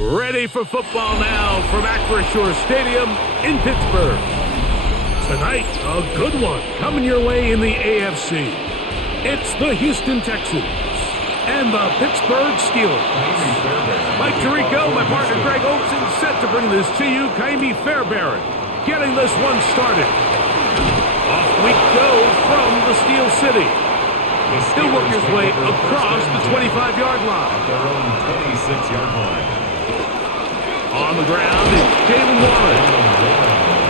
Ready for football now from Acrisure Stadium in Pittsburgh. Tonight, a good one coming your way in the AFC. It's the Houston Texans and the Pittsburgh Steelers. Mike Tirico, my partner Greg Olson, set to bring this to you. Kaimi Fairbairn getting this one started. Off we go from the Steel City. He'll work his way across the 25-yard line. At their own 26-yard line. On the ground, it's Jalen Warren.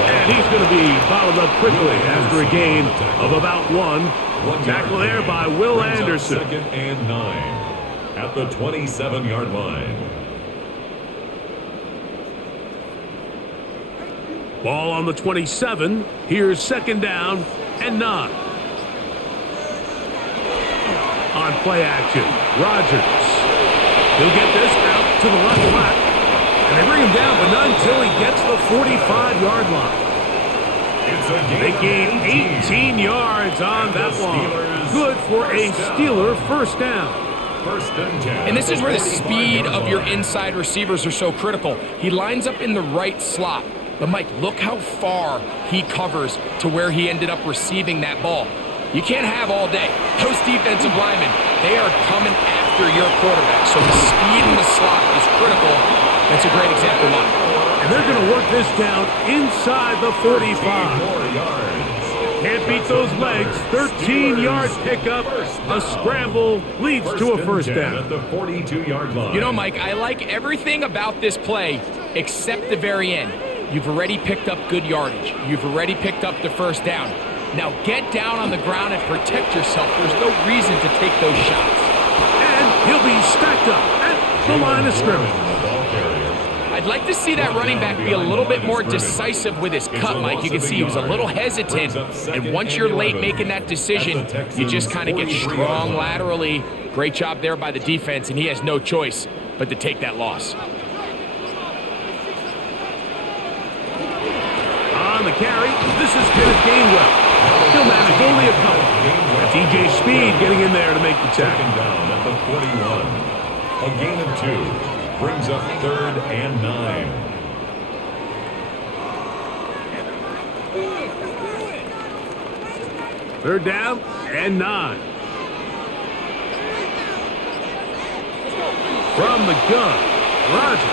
And he's going to be bottled up quickly after a gain of about one. Tackle there by Will Anderson. Second and 9 at the 27-yard line. Ball on the 27. Here's second down and 9. On play action, Rodgers. He'll get this out to the left flat. And they bring him down, but not until he gets the 45-yard line. They gain 18 yards on that one. Good for a Steeler first down. And this is where the speed of your inside receivers are so critical. He lines up in the right slot. But, Mike, look how far he covers to where he ended up receiving that ball. You can't have all day. Those defensive linemen, they are coming after your quarterback. So the speed in the slot is critical. That's a great example of it. And they're going to work this down inside the 45. Can't beat those legs. 13-yard pickup. A scramble leads to a first down. At the 42-yard line. You know, Mike, I like everything about this play except the very end. You've already picked up good yardage. You've already picked up the first down. Now get down on the ground and protect yourself. There's no reason to take those shots. And he'll be stacked up at the line of scrimmage. I'd like to see that running back be a little bit more decisive with his cut, Mike. You can see he was a little hesitant, and once you're late making that decision, you just kind of get strong laterally. Great job there by the defense, and he has no choice but to take that loss. On the carry, this is Kenneth Gainwell. He'll manage only a couple. DJ Speed getting in there to make the tackle. Down at the 41. A gain of 2. Brings up 3rd and 9. Third down and 9. From the gun, Rodgers.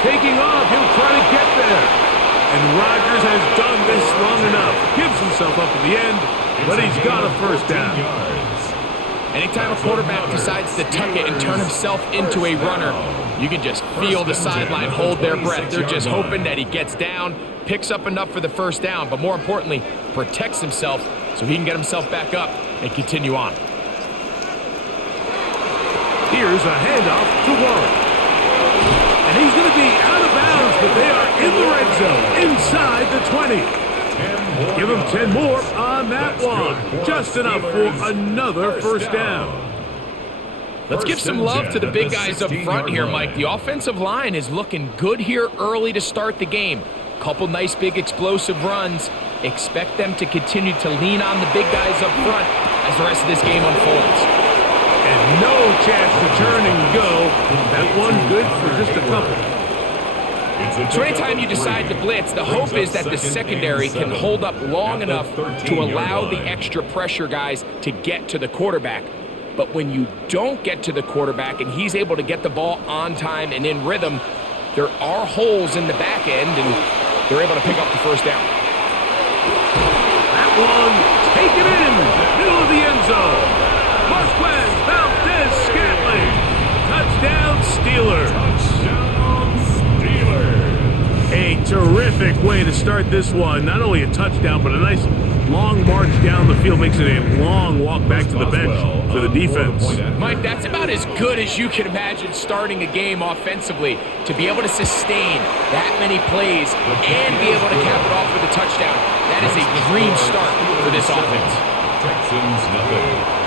Taking off, he'll try to get there. And Rodgers has done this long enough. Gives himself up at the end, but he's got a first down. Anytime a quarterback decides to tuck it and turn himself into a runner, you can just feel the sideline hold their breath. They're just hoping that he gets down, picks up enough for the first down, but more importantly, protects himself so he can get himself back up and continue on. Here's a handoff to Warren. And he's going to be out of bounds, but they are in the red zone, inside the 20. Give him 10 more on that one. Just enough for another first down. Let's give some love to the big guys up front here, Mike. The offensive line is looking good here early to start the game. Couple nice big explosive runs. Expect them to continue to lean on the big guys up front as the rest of this game unfolds. And no chance to turn and go. That one good for just a couple. So anytime you decide to blitz, the hope is that the secondary can hold up long enough to allow the extra pressure guys to get to the quarterback. But when you don't get to the quarterback and he's able to get the ball on time and in rhythm, there are holes in the back end, and they're able to pick up the first down. That one, taken in, middle of the end zone. Marquez Valdez-Scantling. Touchdown, Steelers. A terrific way to start this one. Not only a touchdown, but a nice long march down the field. Makes it a long walk back to the bench for the defense. Mike, that's about as good as you can imagine starting a game offensively. To be able to sustain that many plays and be able to cap it off with a touchdown, that is a dream start for this offense. Texans nothing.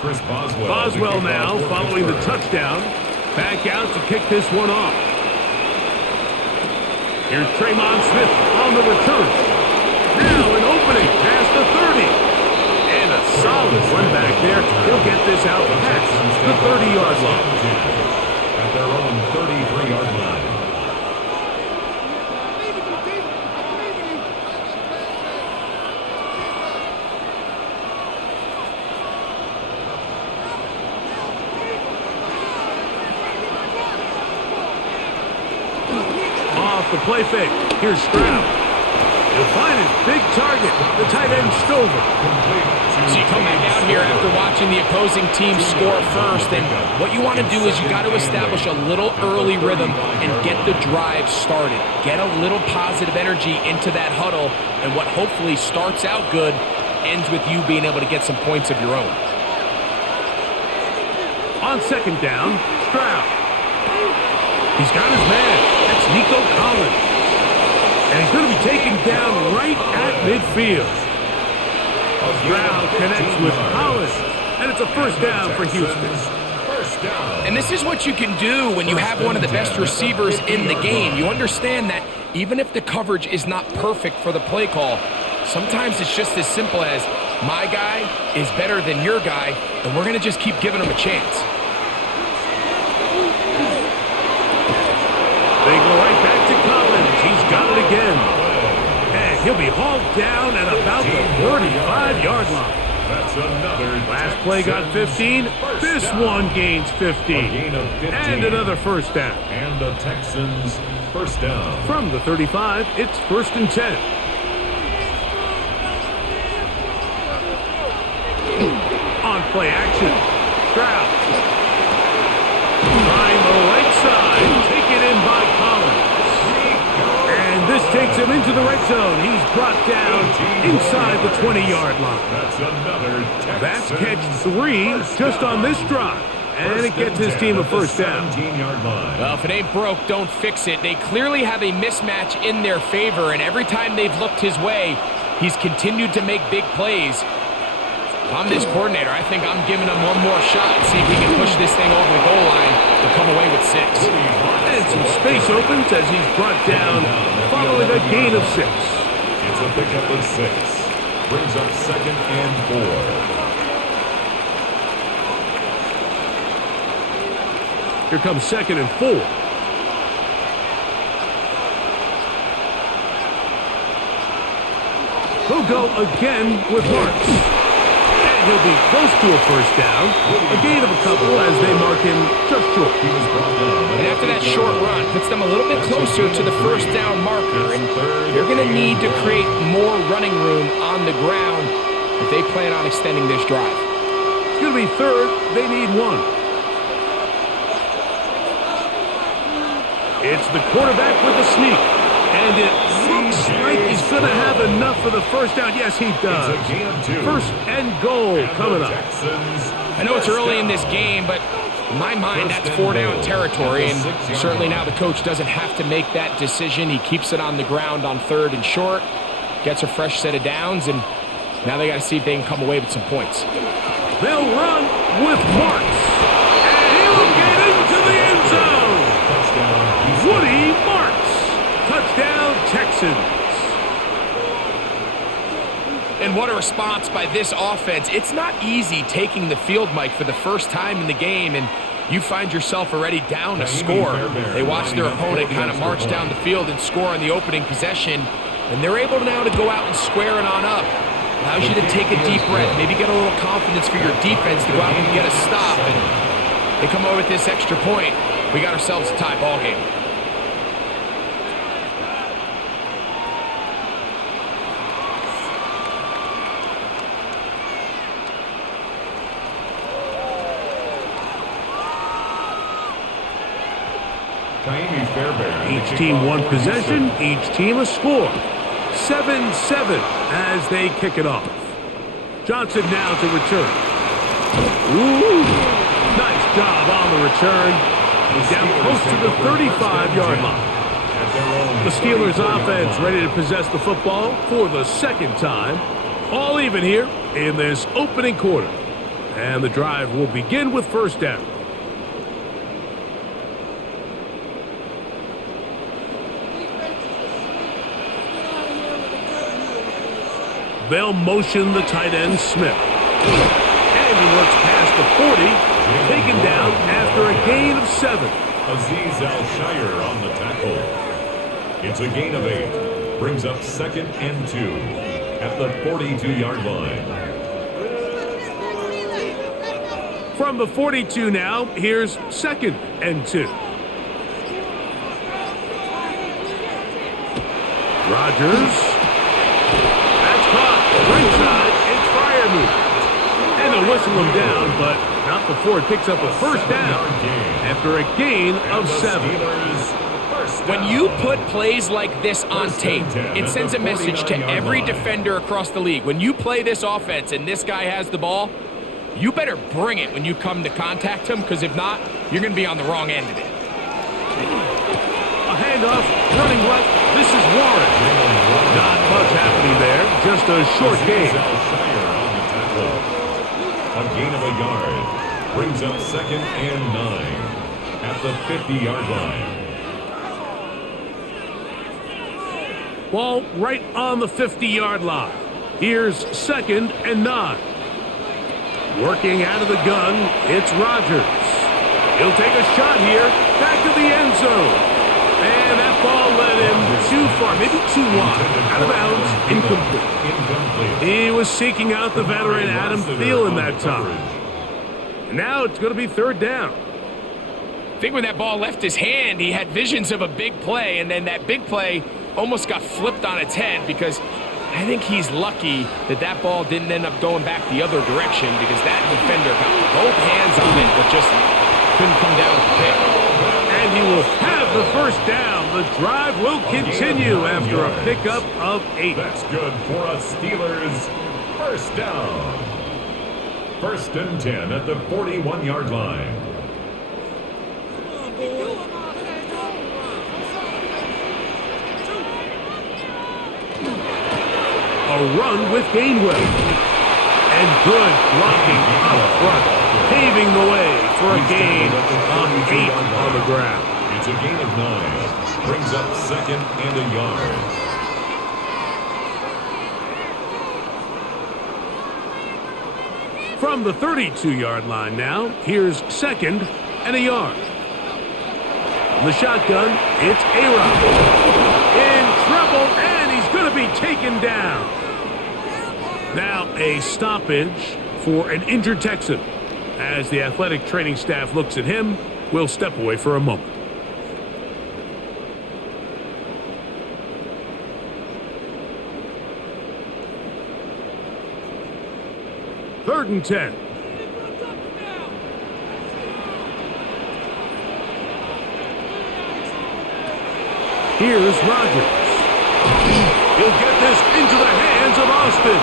Boswell now following the touchdown. Back out to kick this one off. Here's Tremon Smith on the return. Now an opening past the 30. And a solid run back there. He'll get this out past the 30-yard line. At their own 33-yard line. Off the play fake. Here's Stroud. He'll find his big target, the tight end Stover. So you come back out here after watching the opposing team score first, and what you want to do is you got to establish a little early rhythm and get the drive started. Get a little positive energy into that huddle, and what hopefully starts out good ends with you being able to get some points of your own. On second down, Stroud. He's got his man. That's Nico Collins. And he's going to be taken down right at midfield. Stroud connects with Collins, and it's a first down for Houston. And this is what you can do when you have one of the best receivers in the game. You understand that even if the coverage is not perfect for the play call, sometimes it's just as simple as my guy is better than your guy, and we're going to just keep giving him a chance. They go right back to Collins. He's got it again. And he'll be hauled down at about the 35-yard line. That's another. Last play got 15. This one gains 15. And another first down. And the Texans first down. From the 35, it's 1st and 10. On play action, Stroud. Trying the right side. Taken in by Collins. And this takes him into the red zone. He's brought down inside the 20-yard line. That's another Texans. That's catch 3 just on this drive. And it gets his team a first down. Well, if it ain't broke, don't fix it. They clearly have a mismatch in their favor, and every time they've looked his way, he's continued to make big plays. If I'm this coordinator, I think I'm giving him one more shot and see if he can push this thing over the goal line and come away with 6. And some space opens as he's brought down following a gain of 6. It's a pickup of 6. Brings up 2nd and 4. Here comes 2nd and 4. He'll go again with Marks. He'll be close to a first down. A gain of a couple as they mark him just short. And after that short run, puts them a little bit closer to the first down marker. And they're going to need to create more running room on the ground if they plan on extending this drive. It's going to be 3rd. They need 1. It's the quarterback with a sneak. And it looks like he's going to have enough for the first down. Yes, he does. 1st and goal coming up. I know it's early in this game, but in my mind, that's 4-down territory. And certainly now the coach doesn't have to make that decision. He keeps it on the ground on 3rd and short, gets a fresh set of downs, and now they got to see if they can come away with some points. They'll run with Marks. And he'll get into the end zone. Woody Marks. Touchdown, Texans. And what a response by this offense. It's not easy taking the field, Mike, for the first time in the game, and you find yourself already down a score. They watch their opponent kind of march down the field and score on the opening possession, and they're able now to go out and square it on up. Allows you to take a deep breath, maybe get a little confidence for your defense to go out and get a stop, and they come over with this extra point. We got ourselves a tie ball game. Each team 1 possession, each team a score. 7-7 as they kick it off. Johnson now to return. Ooh, nice job on the return. He's down close to the 35-yard line. The Steelers offense ready to possess the football for the 2nd time. All even here in this opening quarter. And the drive will begin with first down. They'll motion the tight end, Smith. And he works past the 40, taken down after a gain of 7. Aziz Al-Shire on the tackle. It's a gain of 8. Brings up 2nd and 2 at the 42-yard line. From the 42 now, here's 2nd and 2. Rodgers. Ringside, it's Freiermuth. And they'll whistle him down, but not before it picks up a first down after a gain of 7. When you put plays like this on tape, it sends a message to every defender across the league. When you play this offense and this guy has the ball, you better bring it when you come to contact him, because if not, you're going to be on the wrong end of it. A handoff, running left. This is Warren. Not much happening there, just a short gain. A gain of a yard brings up 2nd and 9 at the 50-yard line. Ball right on the 50-yard line. Here's 2nd and 9. Working out of the gun, it's Rodgers. He'll take a shot here, back to the end zone. And that ball led him too far, maybe too wide. Out of bounds, incomplete. He was seeking out the veteran Adam Thielen that time. And now it's going to be 3rd down. I think when that ball left his hand, he had visions of a big play, and then that big play almost got flipped on its head, because I think he's lucky that that ball didn't end up going back the other direction, because that defender got both hands on it but just couldn't come down with the pick. And he will have the first down. The drive will continue after a pickup of 8. That's good for a Steelers first down. 1st and 10 at the 41-yard line. A run with Gainwell. And good blocking up front. Paving the way for a gain of 8 on the ground. It's a gain of 9. Brings up 2nd and a yard. From the 32-yard line now, here's 2nd and a yard. From the shotgun, it's A-Rod. In trouble, and he's going to be taken down. Now a stoppage for an injured Texan. As the athletic training staff looks at him, we'll step away for a moment. Third and 10. Here's Rodgers. He'll get this into the hands of Austin.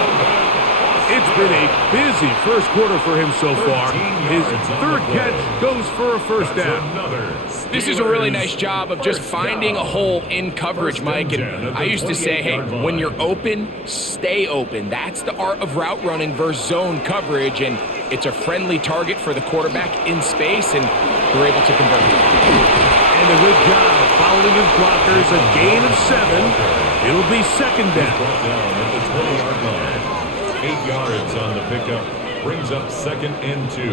It's been a busy first quarter for him so far. His 3rd catch goes for a first down. This is a really nice job of just finding a hole in coverage, Mike. And I used to say, hey, when you're open, stay open. That's the art of route running versus zone coverage. And it's a friendly target for the quarterback in space, and we're able to convert. And a good job following his blockers. A gain of 7. It'll be 2nd down. Brought down at the 20-yard line. 8 yards on the pickup. Brings up 2nd and 2.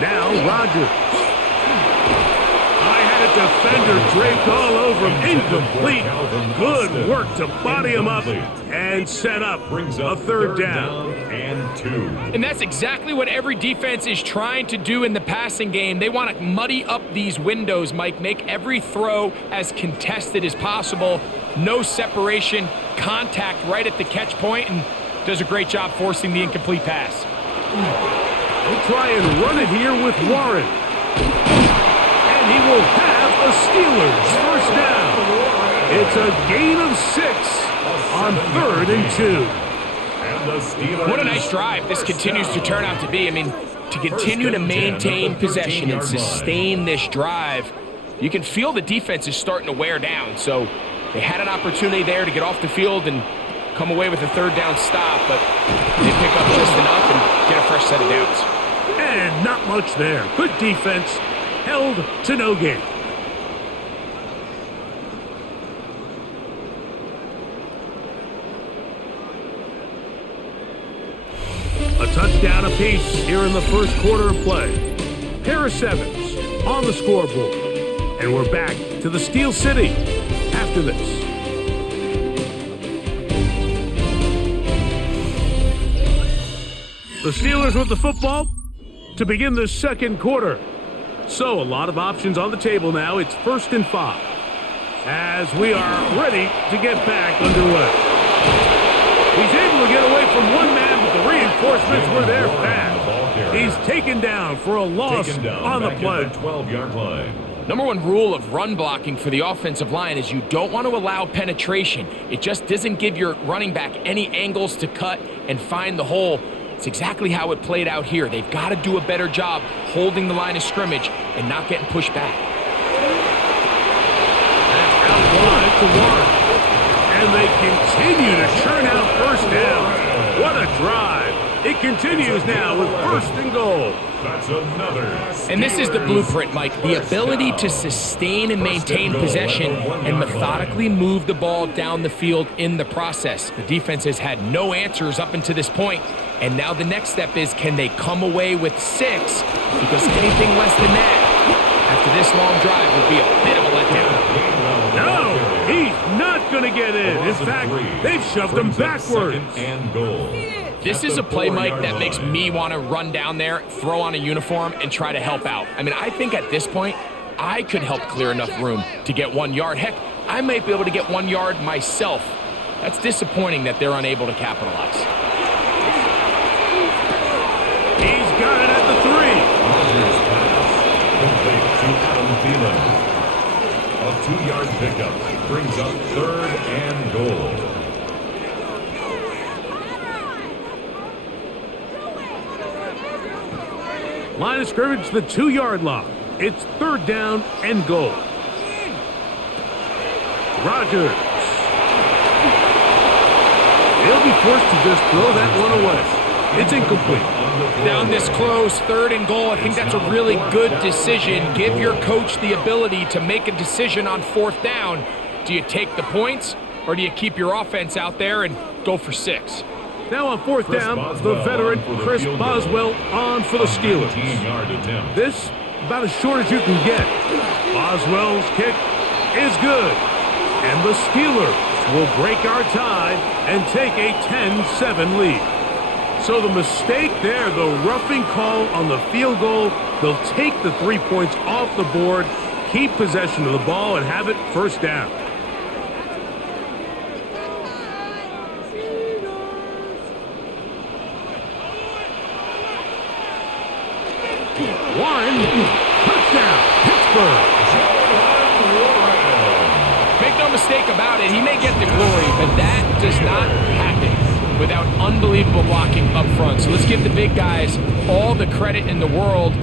Now Rodgers. I had a defender draped all over him. Incomplete. Good work to body him up and set up a 3rd down. And 2. And that's exactly what every defense is trying to do in the passing game. They want to muddy up these windows, Mike. Make every throw as contested as possible. No separation, contact right at the catch point, and does a great job forcing the incomplete pass. He'll try and run it here with Warren. And he will have a Steelers first down. It's a gain of 6 on 3rd and 2. What a nice drive this continues to turn out to be. I mean, To continue to maintain possession and sustain this drive, you can feel the defense is starting to wear down. So they had an opportunity there to get off the field and come away with a third down stop, but they pick up just enough and get a fresh set of downs. And not much there. Good defense, held to no gain. A touchdown apiece here in the first quarter of play. Pair of sevens on the scoreboard. And we're back to the Steel City after this. The Steelers with the football to begin the second quarter. So a lot of options on the table now. It's 1st and 5 as we are ready to get back underway. He's able to get away from one man, but the reinforcements were there fast. He's taken down for a loss on the play. 12-yard line. Number one rule of run blocking for the offensive line is you don't want to allow penetration. It just doesn't give your running back any angles to cut and find the hole. It's exactly how it played out here. They've got to do a better job holding the line of scrimmage and not getting pushed back. That's out wide to Warren. And they continue to churn out first down. What a drive. It continues now with 1st and goal. That's another. And this is the blueprint, Mike. The ability to sustain and maintain possession and methodically move the ball down the field in the process. The defense has had no answers up until this point. And now the next step is, can they come away with 6? Because anything less than that, after this long drive, would be a bit of a letdown. No, he's not going to get in. In fact, they've shoved him backwards. And goal. This is a play, Mike, that makes me want to run down there, throw on a uniform, and try to help out. I mean, I think at this point, I could help clear enough room to get 1 yard. Heck, I might be able to get 1 yard myself. That's disappointing that they're unable to capitalize. He's got it at the 3. Rodgers pass complete to Adam Thielen. A 2-yard pickup brings up 3rd and goal. Line of scrimmage, the 2-yard line. It's 3rd down and goal. Rodgers. He'll be forced to just throw that one away. It's incomplete. Down this close, 3rd and goal. I think that's a really good decision. Give your coach the ability to make a decision on 4th down. Do you take the points, or do you keep your offense out there and go for 6? Now on 4th down, the veteran Chris Boswell on for the Steelers. This, about as short as you can get. Boswell's kick is good. And the Steelers will break our tie and take a 10-7 lead. So the mistake there, the roughing call on the field goal, they'll take the 3 points off the board, keep possession of the ball, and have it 1st down. Warren, touchdown, Pittsburgh. Make no mistake about it, he may get the glory, but that does not happen without unbelievable blocking up front. So let's give the big guys all the credit in the world.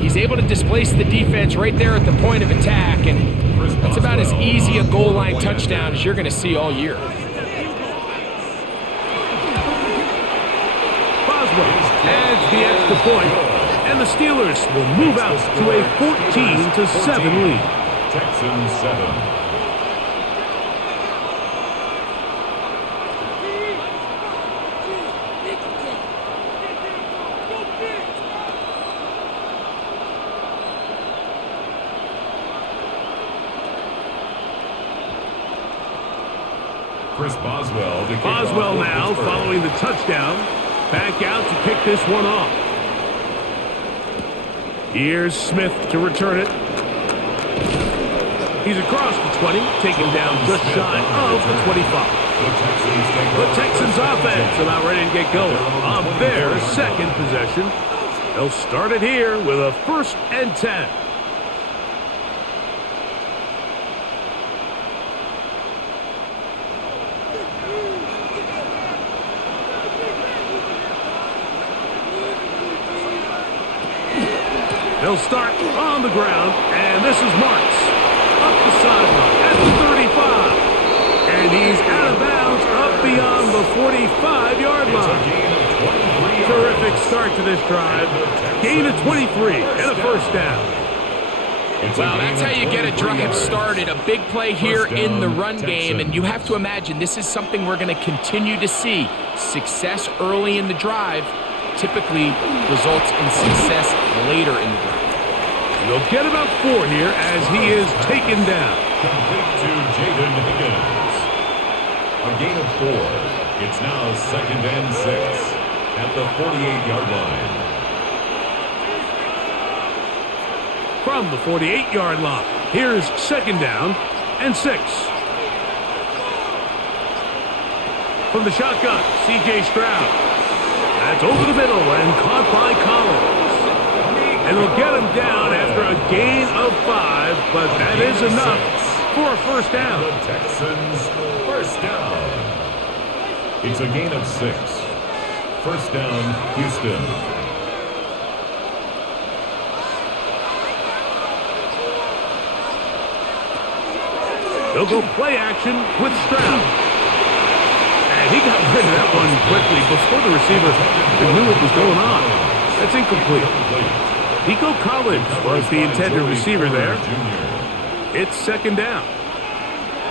He's able to displace the defense right there at the point of attack, and that's about as easy a goal line touchdown as you're going to see all year. Boswell adds the extra point. And the Steelers will move out to a 14-7 lead. Texans 7. Chris Boswell. Boswell now following the touchdown. Back out to kick this one off. Here's Smith to return it. He's across the 20, taken down just shy of the 25. The Texans offense about ready to get going on their 2nd possession. They'll start it here with a 1st and 10. They'll start on the ground, and this is Marks. Up the sideline at the 35. And he's out of bounds up beyond the 45-yard line. Terrific start to this drive. Gain of 23 and a first down. Well, that's how you get a drive started. A big play here in the run game, and you have to imagine this is something we're going to continue to see. Success early in the drive typically results in success later in the drive. They'll get about 4 here as he is taken down. Complete to Jaden Higgins. A gain of 4. It's now 2nd and 6 at the 48-yard line. From the 48-yard line, here's 2nd down and 6. From the shotgun, C.J. Stroud. That's over the middle and caught by Collins. And they'll get him down after a gain of 5, but that is enough for a first down. The Texans, first down. It's a gain of 6. First down, Houston. They'll go play action with Stroud. And he got rid of that one quickly before the receiver knew what was going on. That's incomplete. Nico Collins was the intended receiver there. It's 2nd down.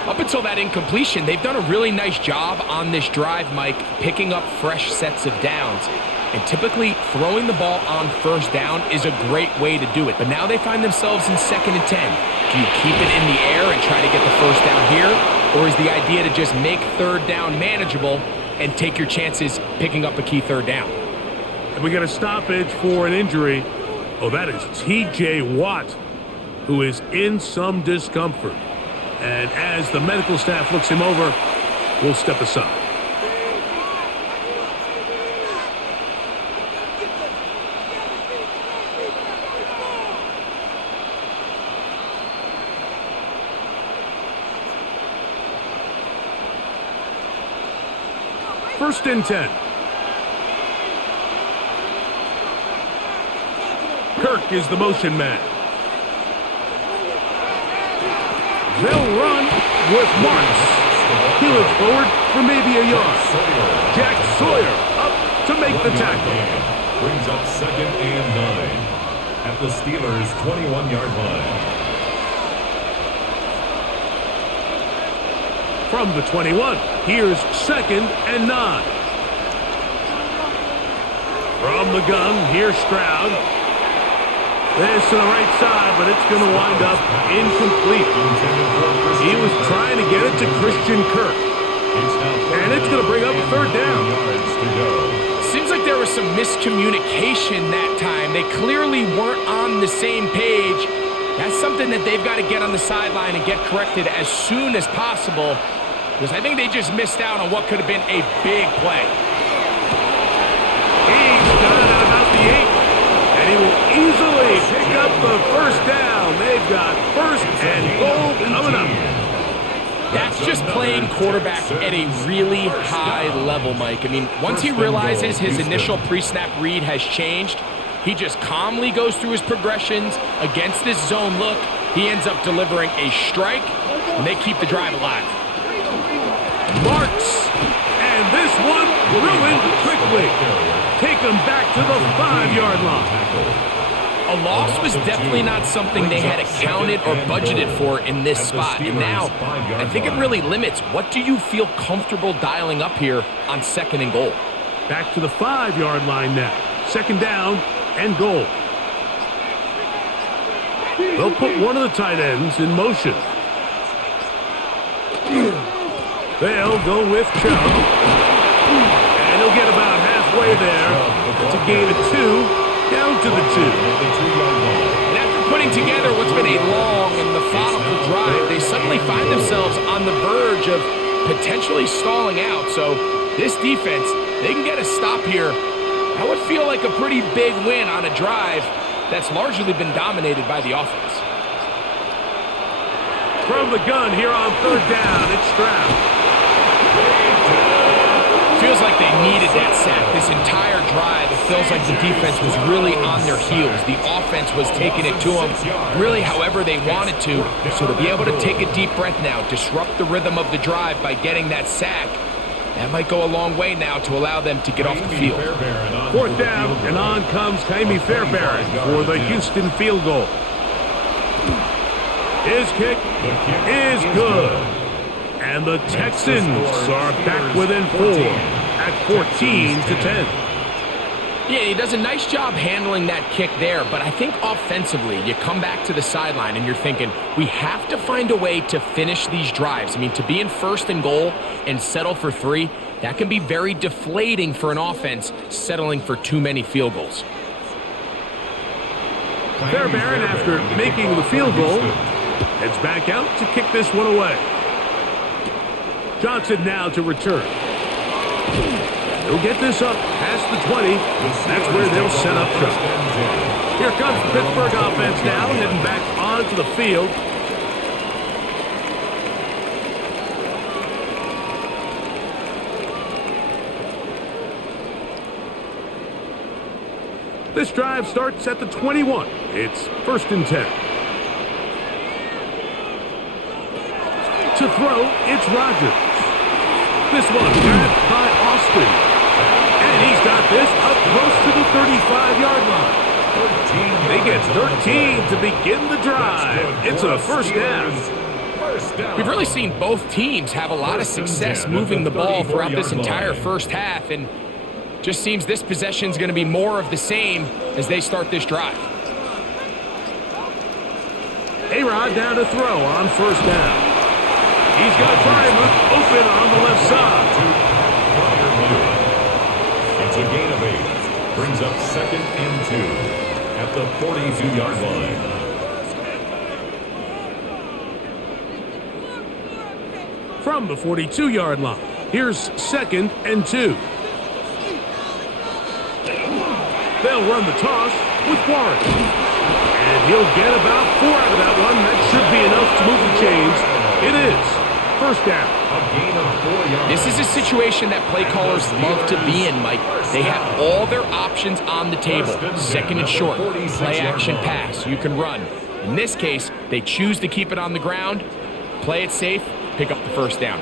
Up until that incompletion, they've done a really nice job on this drive, Mike, picking up fresh sets of downs. And typically, throwing the ball on first down is a great way to do it. But now they find themselves in 2nd and 10. Do you keep it in the air and try to get the first down here? Or is the idea to just make 3rd down manageable and take your chances picking up a key 3rd down? And we got a stoppage for an injury. Oh, that is T.J. Watt, who is in some discomfort. And as the medical staff looks him over, we'll step aside. First and 10. Kirk is the motion man. They'll run with Marks. He looks forward for maybe a yard. Jack Sawyer up to make the tackle. Brings up 2nd and 9 at the Steelers' 21-yard line. From the 21, here's 2nd and 9. From the gun, here's Stroud. This to the right side, but it's going to wind up incomplete. He was trying to get it to Christian Kirk. And it's going to bring up 3rd down. Seems like there was some miscommunication that time. They clearly weren't on the same page. That's something that they've got to get on the sideline and get corrected as soon as possible, because I think they just missed out on what could have been a big play. He's done at about the 8. And he will easily pick up the first down. They've got 1st and goal coming up. That's just playing quarterback at a really high level, Mike. I mean, once he realizes his initial pre-snap read has changed, he just calmly goes through his progressions against this zone look. He ends up delivering a strike, and they keep the drive alive. Marks. And this one ruined quickly. Take him back to the 5-yard line. A loss was definitely not something they had accounted or budgeted for in this spot. And now, I think it really limits what do you feel comfortable dialing up here on 2nd and goal. Back to the 5-yard line now. 2nd down and goal. They'll put one of the tight ends in motion. They'll go with Chubb. And he'll get about halfway there. It's a gain of 2. Down to the 2. And after putting together what's been a long and methodical drive, they suddenly find themselves on the verge of potentially stalling out. So this defense, they can get a stop here. That would feel like a pretty big win on a drive that's largely been dominated by the offense. From the gun here on 3rd down, it's Stroud. Feels feels like they needed that sack this entire drive. It feels like the defense was really on their heels. The offense was taking it to them really however they wanted to. So to be able to take a deep breath now, disrupt the rhythm of the drive by getting that sack, that might go a long way now to allow them to get off the field. 4th down, and on comes Kaimi Fairbairn for the Houston field goal. His kick is good. And the Texans are back within 4 at 14-10. Yeah, he does a nice job handling that kick there, but I think offensively, you come back to the sideline and you're thinking, we have to find a way to finish these drives. I mean, to be in 1st and goal and settle for 3, that can be very deflating for an offense settling for too many field goals. Fairbairn, after making the field goal, heads back out to kick this one away. Johnson now to return. He'll get this up past the 20. That's where they'll set up shop. Here comes the Pittsburgh offense now, heading back onto the field. This drive starts at the 21. It's 1st and 10. To throw, it's Rodgers. This one grabbed by Austin. And he's got this up close to the 35-yard line. They get 13 to begin the drive. It's a 1st down. We've really seen both teams have a lot of success moving the ball throughout this entire first half, and just seems this possession is going to be more of the same as they start this drive. A-Rod down to throw on 1st down. He's got Freiermuth open on the left side. It's a gain of 8. Brings up 2nd and 2 at the 42-yard line. From the 42-yard line, here's 2nd and 2. They'll run the toss with Warren. And he'll get about 4 out of that one. That should be enough to move the chains. It is. 1st down. A gain of 4 yards. This is a situation that play callers love to be in, Mike. They have all their options on the table. 2nd and short, play action pass. You can run. In this case, they choose to keep it on the ground, play it safe, pick up the 1st down.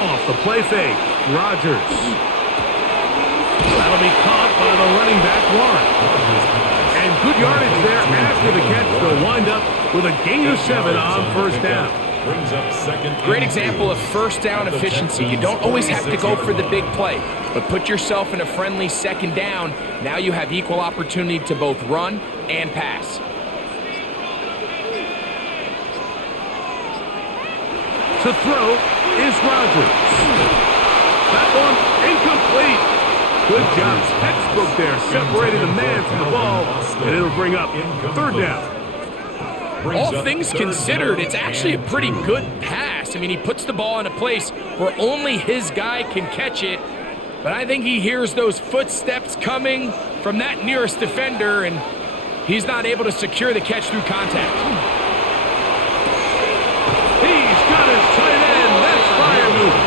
Off the play fake, Rodgers. That'll be caught by the running back, Warren. And good yardage there after the catch. They'll wind up with a gain of 7 on 1st down. Brings up 2nd. Great example of 1st down efficiency. You don't always have to go for the big play, but put yourself in a friendly 2nd down. Now you have equal opportunity to both run and pass. To throw is Rodgers. That one incomplete. Good job. Textbook there. Separated the man from the ball, and it'll bring up 3rd down. All things considered, it's actually a pretty good pass. I mean, he puts the ball in a place where only his guy can catch it, but I think he hears those footsteps coming from that nearest defender, and he's not able to secure the catch through contact. He's got his tight end. That's Freiermuth.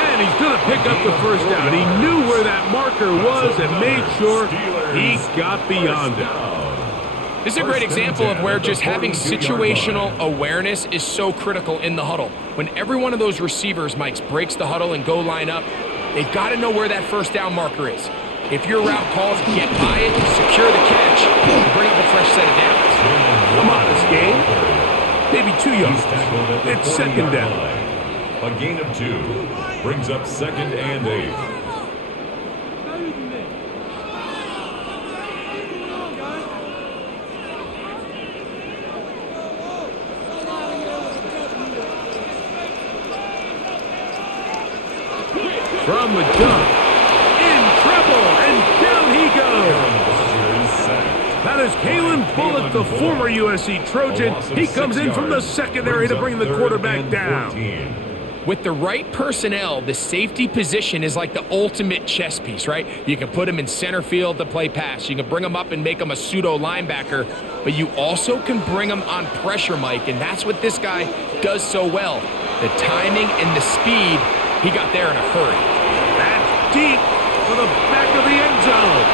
And he's going to pick up the 1st down. He knew where that marker was and made sure he got beyond it. This is a great example of where just having situational awareness is so critical in the huddle. When every one of those receivers, Mike, breaks the huddle and go line up, they've got to know where that 1st down marker is. If your route calls, get by it, secure the catch, and bring up a fresh set of downs. A modest gain, maybe 2 yards. It's 2nd down. A gain of 2 brings up 2nd and 8. From the gun, in trouble, and down he goes. That is Kalen Bullock, the former USC Trojan. He comes in from the secondary to bring the quarterback down. With the right personnel, the safety position is like the ultimate chess piece, right? You can put him in center field to play pass. You can bring him up and make him a pseudo linebacker, but you also can bring him on pressure, Mike, and that's what this guy does so well. The timing and the speed He got there in a hurry. That's deep to the back of the end zone.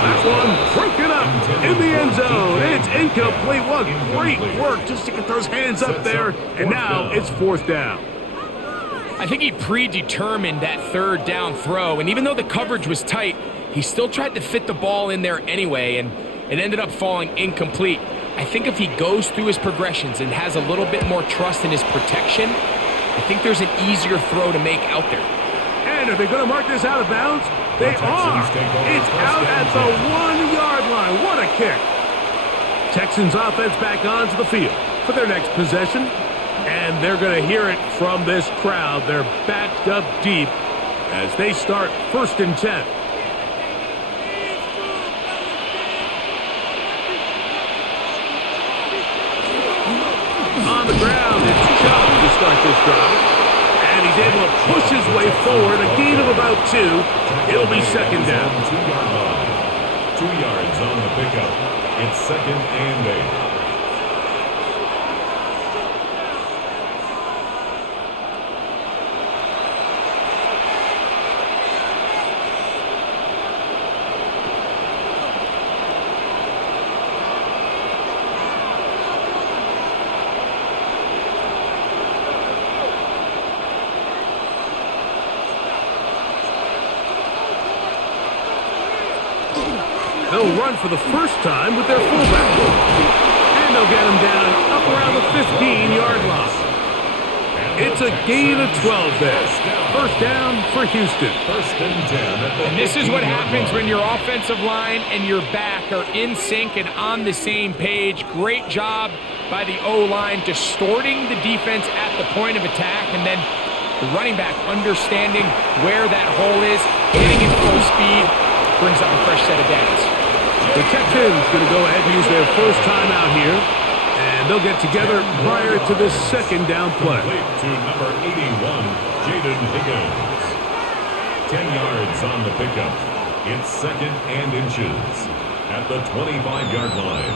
That one broken up in the end zone. It's incomplete. What great work just to get those hands up there. And now it's 4th down. I think he predetermined that 3rd down throw, and even though the coverage was tight, he still tried to fit the ball in there anyway, and it ended up falling incomplete. I think if he goes through his progressions and has a little bit more trust in his protection, I think there's an easier throw to make out there. And are they going to mark this out of bounds? They are. It's out at the 1-yard line. What a kick. Texans offense back onto the field for their next possession. And they're going to hear it from this crowd. They're backed up deep as they start 1st and 10. On the ground, it's Chubb to start this drive. And he's able to push his way forward, a gain of about 2. It'll be 2nd down. 2-yard line. 2 yards on the pickup. It's 2nd and 8. They'll run for the first time with their fullback. And they'll get him down up around the 15-yard line. It's a gain of 12 there. 1st down for Houston. 1st and 10. And this is what happens when your offensive line and your back are in sync and on the same page. Great job by the O-line distorting the defense at the point of attack, and then the running back understanding where that hole is, hitting it full speed, brings up a fresh set of downs. The Texans going to go ahead and use their first time out here, and they'll get together prior to this 2nd down play. To number 81, Jaden Higgins. 10 yards on the pickup. It's 2nd and inches at the 25-yard line.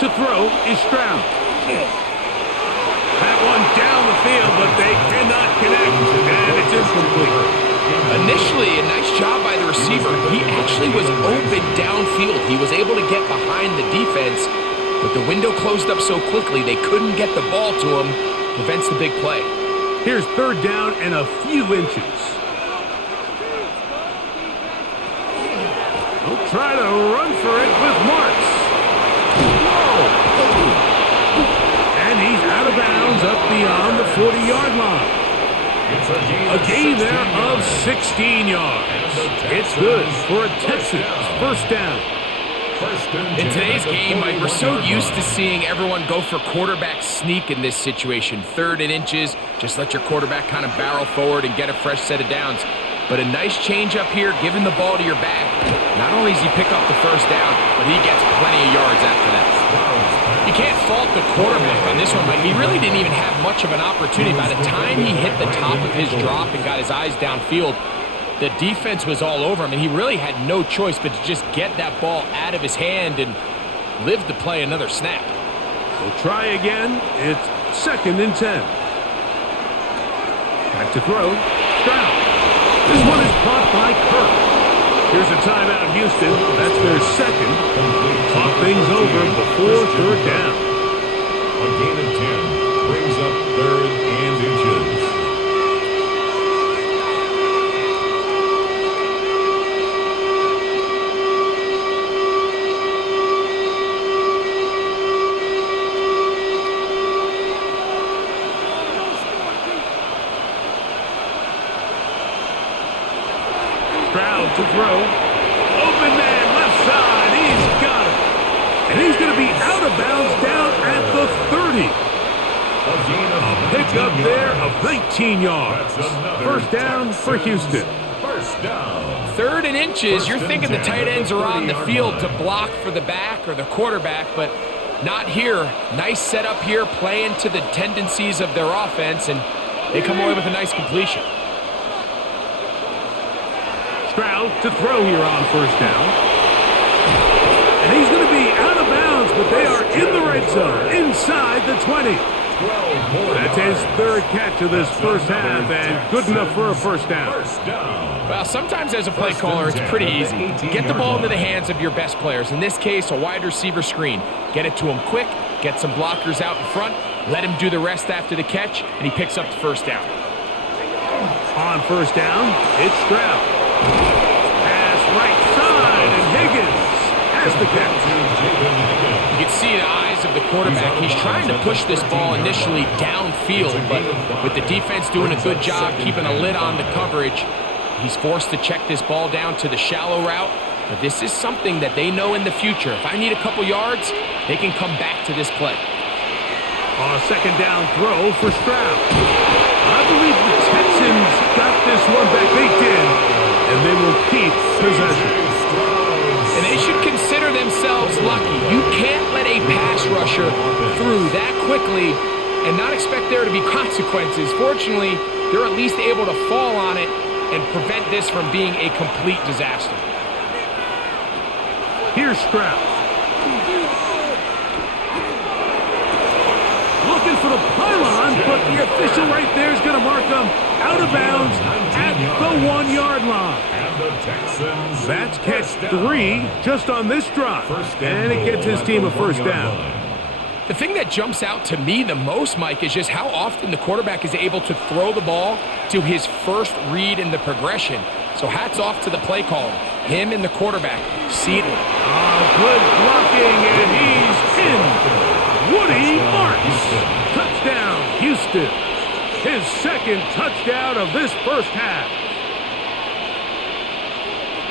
To throw is Stroud. That one down the field, but they cannot connect, and it's incomplete. Initially, a nice job by the receiver. He actually was open downfield. He was able to get behind the defense, but the window closed up so quickly they couldn't get the ball to him. Prevents the big play. Here's 3rd down and a few inches. They'll try to run for it with Marks. And he's out of bounds up beyond the 40-yard line. A gain there of 16 yards. It's good for a Texans 1st down. In today's game, Mike, we're so used to seeing everyone go for quarterback sneak in this situation. 3rd and inches, just let your quarterback kind of barrel forward and get a fresh set of downs. But a nice change up here, giving the ball to your back. Not only does he pick up the 1st down, but he gets plenty of yards after that. You can't fault the quarterback on this one, Mike. He really didn't even have much of an opportunity. By the time he hit the top of his drop and got his eyes downfield, the defense was all over him, and he really had no choice but to just get that ball out of his hand and live to play another snap. We'll try again. It's 2nd and 10. Back to throw. Stroud. This one is caught by Kirk. Here's a timeout, Houston. That's their 2nd. Talk things over before 3rd down. A gain of 10 brings up 3rd and inches. Stroud to throw. Open man, left side. He's got it. And he's going to be out of bounds down at the 30. A pickup there of 19 yards. 1st down for Houston. 1st down. 3rd and inches, you're thinking the tight ends are on the field to block for the back or the quarterback, but not here. Nice setup here, playing to the tendencies of their offense, and they come away with a nice completion. Stroud to throw here on 1st down. be out of bounds, but they are in the red zone, inside the 20. That's his third catch of this first half, and good enough for a first down. Well, sometimes as a play caller, it's pretty easy. Get the ball into the hands of your best players. In this case, a wide receiver screen. Get it to him quick, get some blockers out in front, let him do the rest after the catch, and he picks up the first down. On first down, it's Stroud. Pass right side, and Higgins has the catch. You can see the eyes of the quarterback. He's trying to push this ball initially downfield, but with the defense doing a good job keeping a lid on the coverage, he's forced to check this ball down to the shallow route. But this is something that they know in the future. If I need a couple yards, they can come back to this play. On a second down throw for Stroud. I believe the Texans got this one back. They did, and they will keep possession. And they should consider themselves lucky. You can't let a pass rusher through that quickly and not expect there to be consequences. Fortunately, they're at least able to fall on it and prevent this from being a complete disaster. Here's Stroud. Looking for the pylon, but the official right there is going to mark them out of bounds at the 1-yard line. That's catch 3 just on this drive, and it gets his team a first down. The thing that jumps out to me the most, Mike, is just how often the quarterback is able to throw the ball to his first read in the progression. So hats off to the play caller, him and the quarterback, Seaton. Good blocking, and he's in. Woody Marks. Touchdown, Houston. His second touchdown of this first half.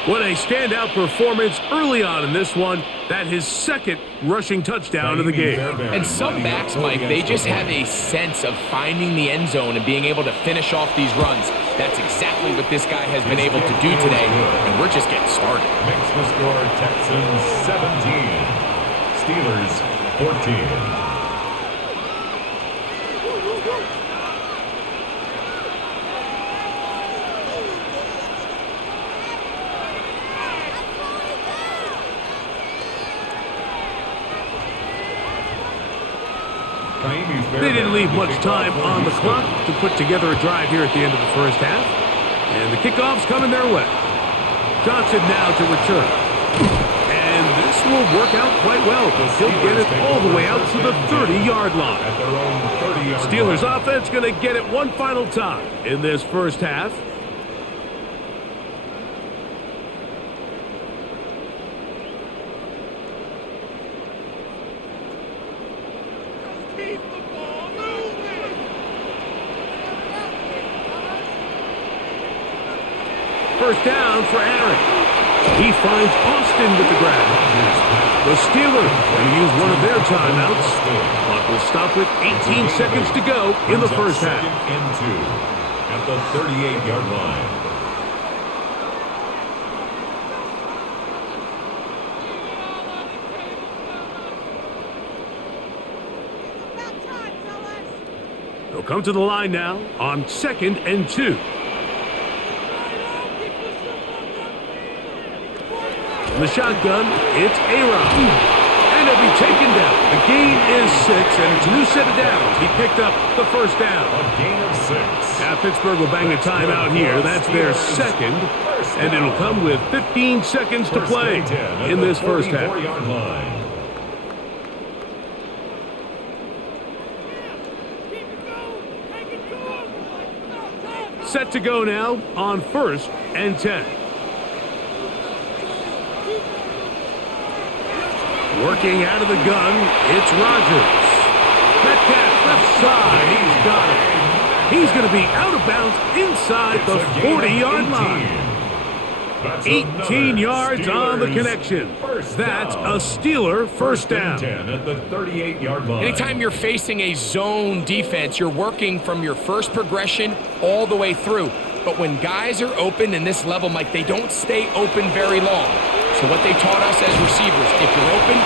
What a standout performance early on in this one. That his second rushing touchdown of the game. And some backs, Mike, they just have a sense of finding the end zone and being able to finish off these runs. That's exactly what this guy has been able to do today, and we're just getting started. Makes the score Texans 17, Steelers 14. They didn't leave much time on the clock to put together a drive here at the end of the first half. And the kickoff's coming their way. Johnson now to return. And this will work out quite well because he'll get it all the way out to the 30-yard line. Steelers offense going to get it one final time in this first half. First down for Aaron. He finds Austin with the grab. The Steelers going to use one of their timeouts. Clock will stop with 18 seconds to go in the first half. And 2 at the 38-yard line. They'll come to the line now on 2nd and 2. In the shotgun, it's Aaron. And he'll be taken down. The gain is 6, and it's a new set of downs. He picked up the first down. A gain of 6. Now Pittsburgh will bang a timeout here. That's their second. And it'll come with 15 seconds to play in this first half. Set to go now on 1st and 10. Working out of the gun, it's Rodgers. Metcalf left side, he's got it. He's going to be out of bounds inside the 40-yard line. 18 yards on the connection. That's a Steeler first down. At the 38-yard line. Anytime you're facing a zone defense, you're working from your first progression all the way through. But when guys are open in this level, Mike, they don't stay open very long. So what they taught us as receivers, if you're open,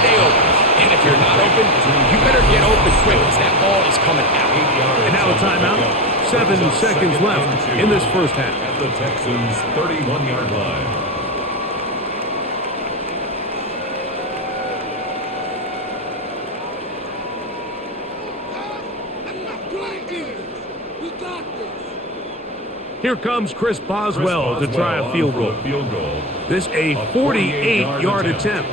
stay open. And if you're not open, you better get open quick because that ball is coming out. And now a timeout. 7 seconds left in this first half. At the Texans' 31-yard line. Here comes Chris Boswell to try a field goal. This a 48-yard attempt.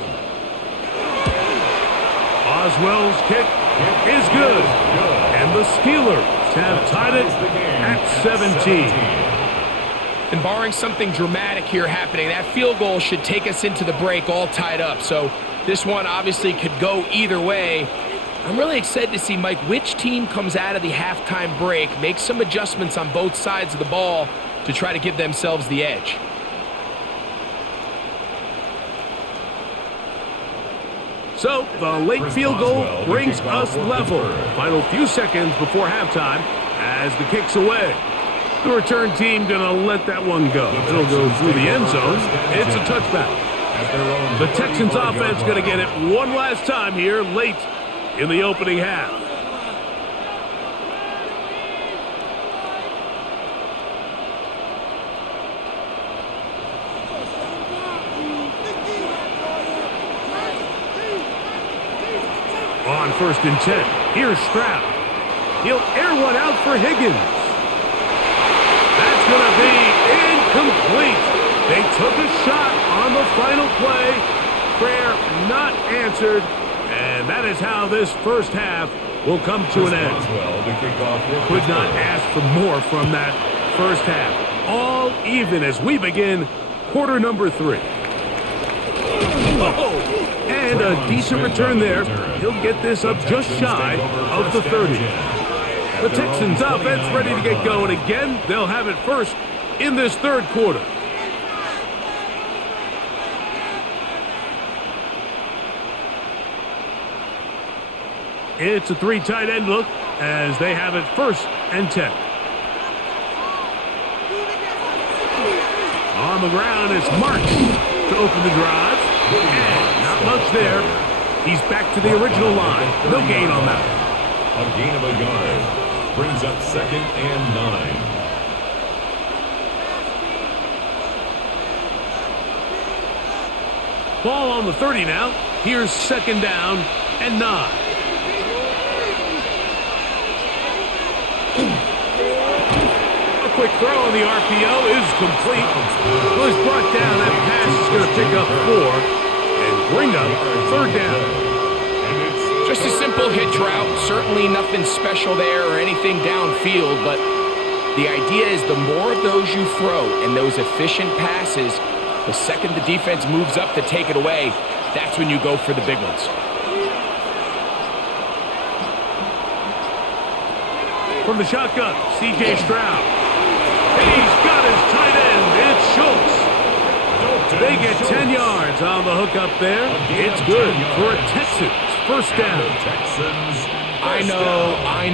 Boswell's kick is good. And the Steelers have tied it at 17. And barring something dramatic here happening, that field goal should take us into the break all tied up. So this one obviously could go either way. I'm really excited to see, Mike, which team comes out of the halftime break, make some adjustments on both sides of the ball to try to give themselves the edge. So the late field goal brings us level. Final few seconds before halftime as the kick's away. The return team gonna let that one go. It'll go through the end zone. It's a touchback. The Texans offense gonna get it one last time here late in the opening half. On 1st and 10, here's Stroud. He'll air one out for Higgins. That's going to be incomplete. They took a shot on the final play. Prayer not answered. And that is how this first half will come to an end. Could not ask for more from that first half. All even as we begin quarter number 3. And a decent return there. He'll get this up just shy of the 30. The Texans offense ready to get going again. They'll have it first in this third quarter. It's a 3 tight end look as they have it 1st and 10. On the ground, it's Marks to open the drive. And not much there. He's back to the original line. No gain on that. A gain of a yard. Brings up 2nd and 9. Ball on the 30 now. Here's 2nd down and 9. A quick throw on the RPO is complete. Well, he's brought down. That pass is going to pick up 4 and bring up 3rd down. Just a simple hitch route. Certainly nothing special there or anything downfield, but the idea is the more of those you throw and those efficient passes, the second the defense moves up to take it away, that's when you go for the big ones. From the shotgun, C.J. Stroud. He's got his tight end. It's Schultz. They get 10 yards on the hook up there. It's good for a Texans first down. I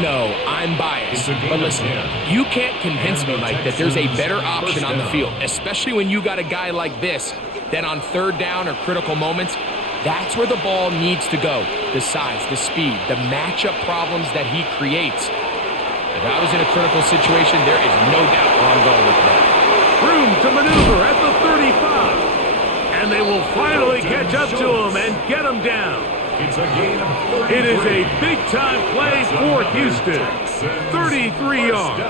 know, I'm biased. But listen, you can't convince me, Mike, that there's a better option on the field, especially when you got a guy like this, that on 3rd down or critical moments, that's where the ball needs to go. The size, the speed, the matchup problems that he creates. If I was in a critical situation, there is no doubt where I'm going with that. Room to maneuver at the 35. And they will finally catch up to him and get him down. It is a big-time play for Houston. 33 yards.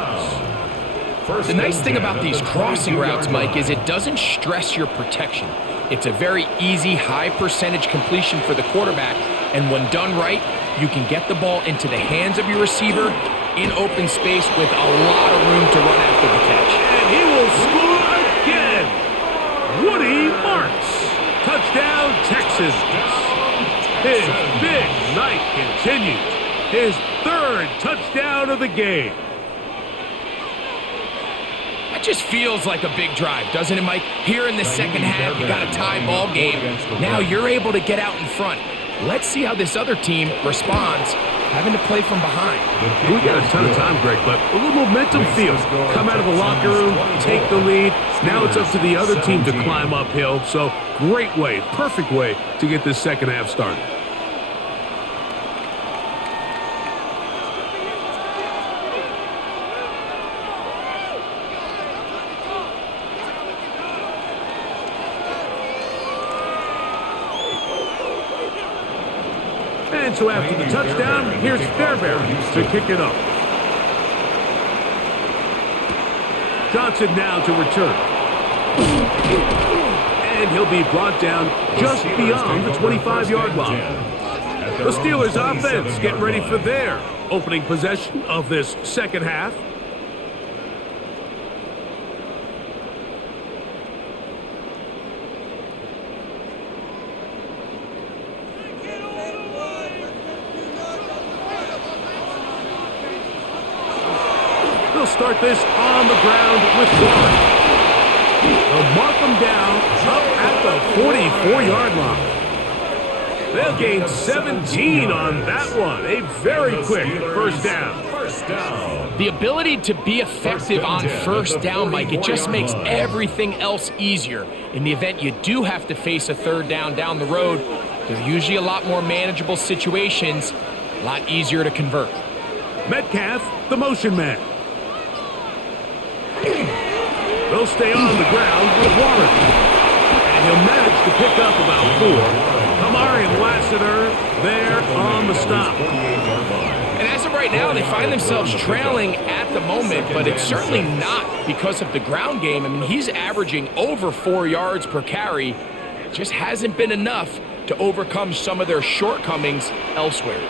The nice thing about these crossing routes, Mike, is it doesn't stress your protection. It's a very easy, high-percentage completion for the quarterback, and when done right, you can get the ball into the hands of your receiver in open space with a lot of room to run after the catch. And he will score again. Woody Marks. Touchdown, Texans. His big night continues. His 3rd touchdown of the game. That just feels like a big drive, doesn't it, Mike? Here in the second half, you got a tie ball game. Now you're able to get out in front. Let's see how this other team responds, having to play from behind. We got a ton of time, Greg, but a little momentum feel. Come out of the locker room, take the lead. Now it's up to the other team to climb uphill. So great way, perfect way to get this second half started. And so after the touchdown, here's Fairbairn to kick it up. Johnson now to return. And he'll be brought down just beyond the 25-yard line. The Steelers offense getting ready for their opening possession of this second half. They'll start this on the ground with one. They'll mark them down up at the 44-yard line. They'll gain 17 on that one. A very quick first down. The ability to be effective on first down, Mike, it just makes everything else easier. In the event you do have to face a third down the road, they're usually a lot more manageable situations, a lot easier to convert. Metcalf, the motion man. They'll stay on the ground with Warren. And he'll manage to pick up about 4. Kamari and Lassiter there on the stop. And as of right now, they find themselves trailing at the moment, but it's certainly not because of the ground game. I mean, he's averaging over 4 yards per carry. It just hasn't been enough to overcome some of their shortcomings elsewhere.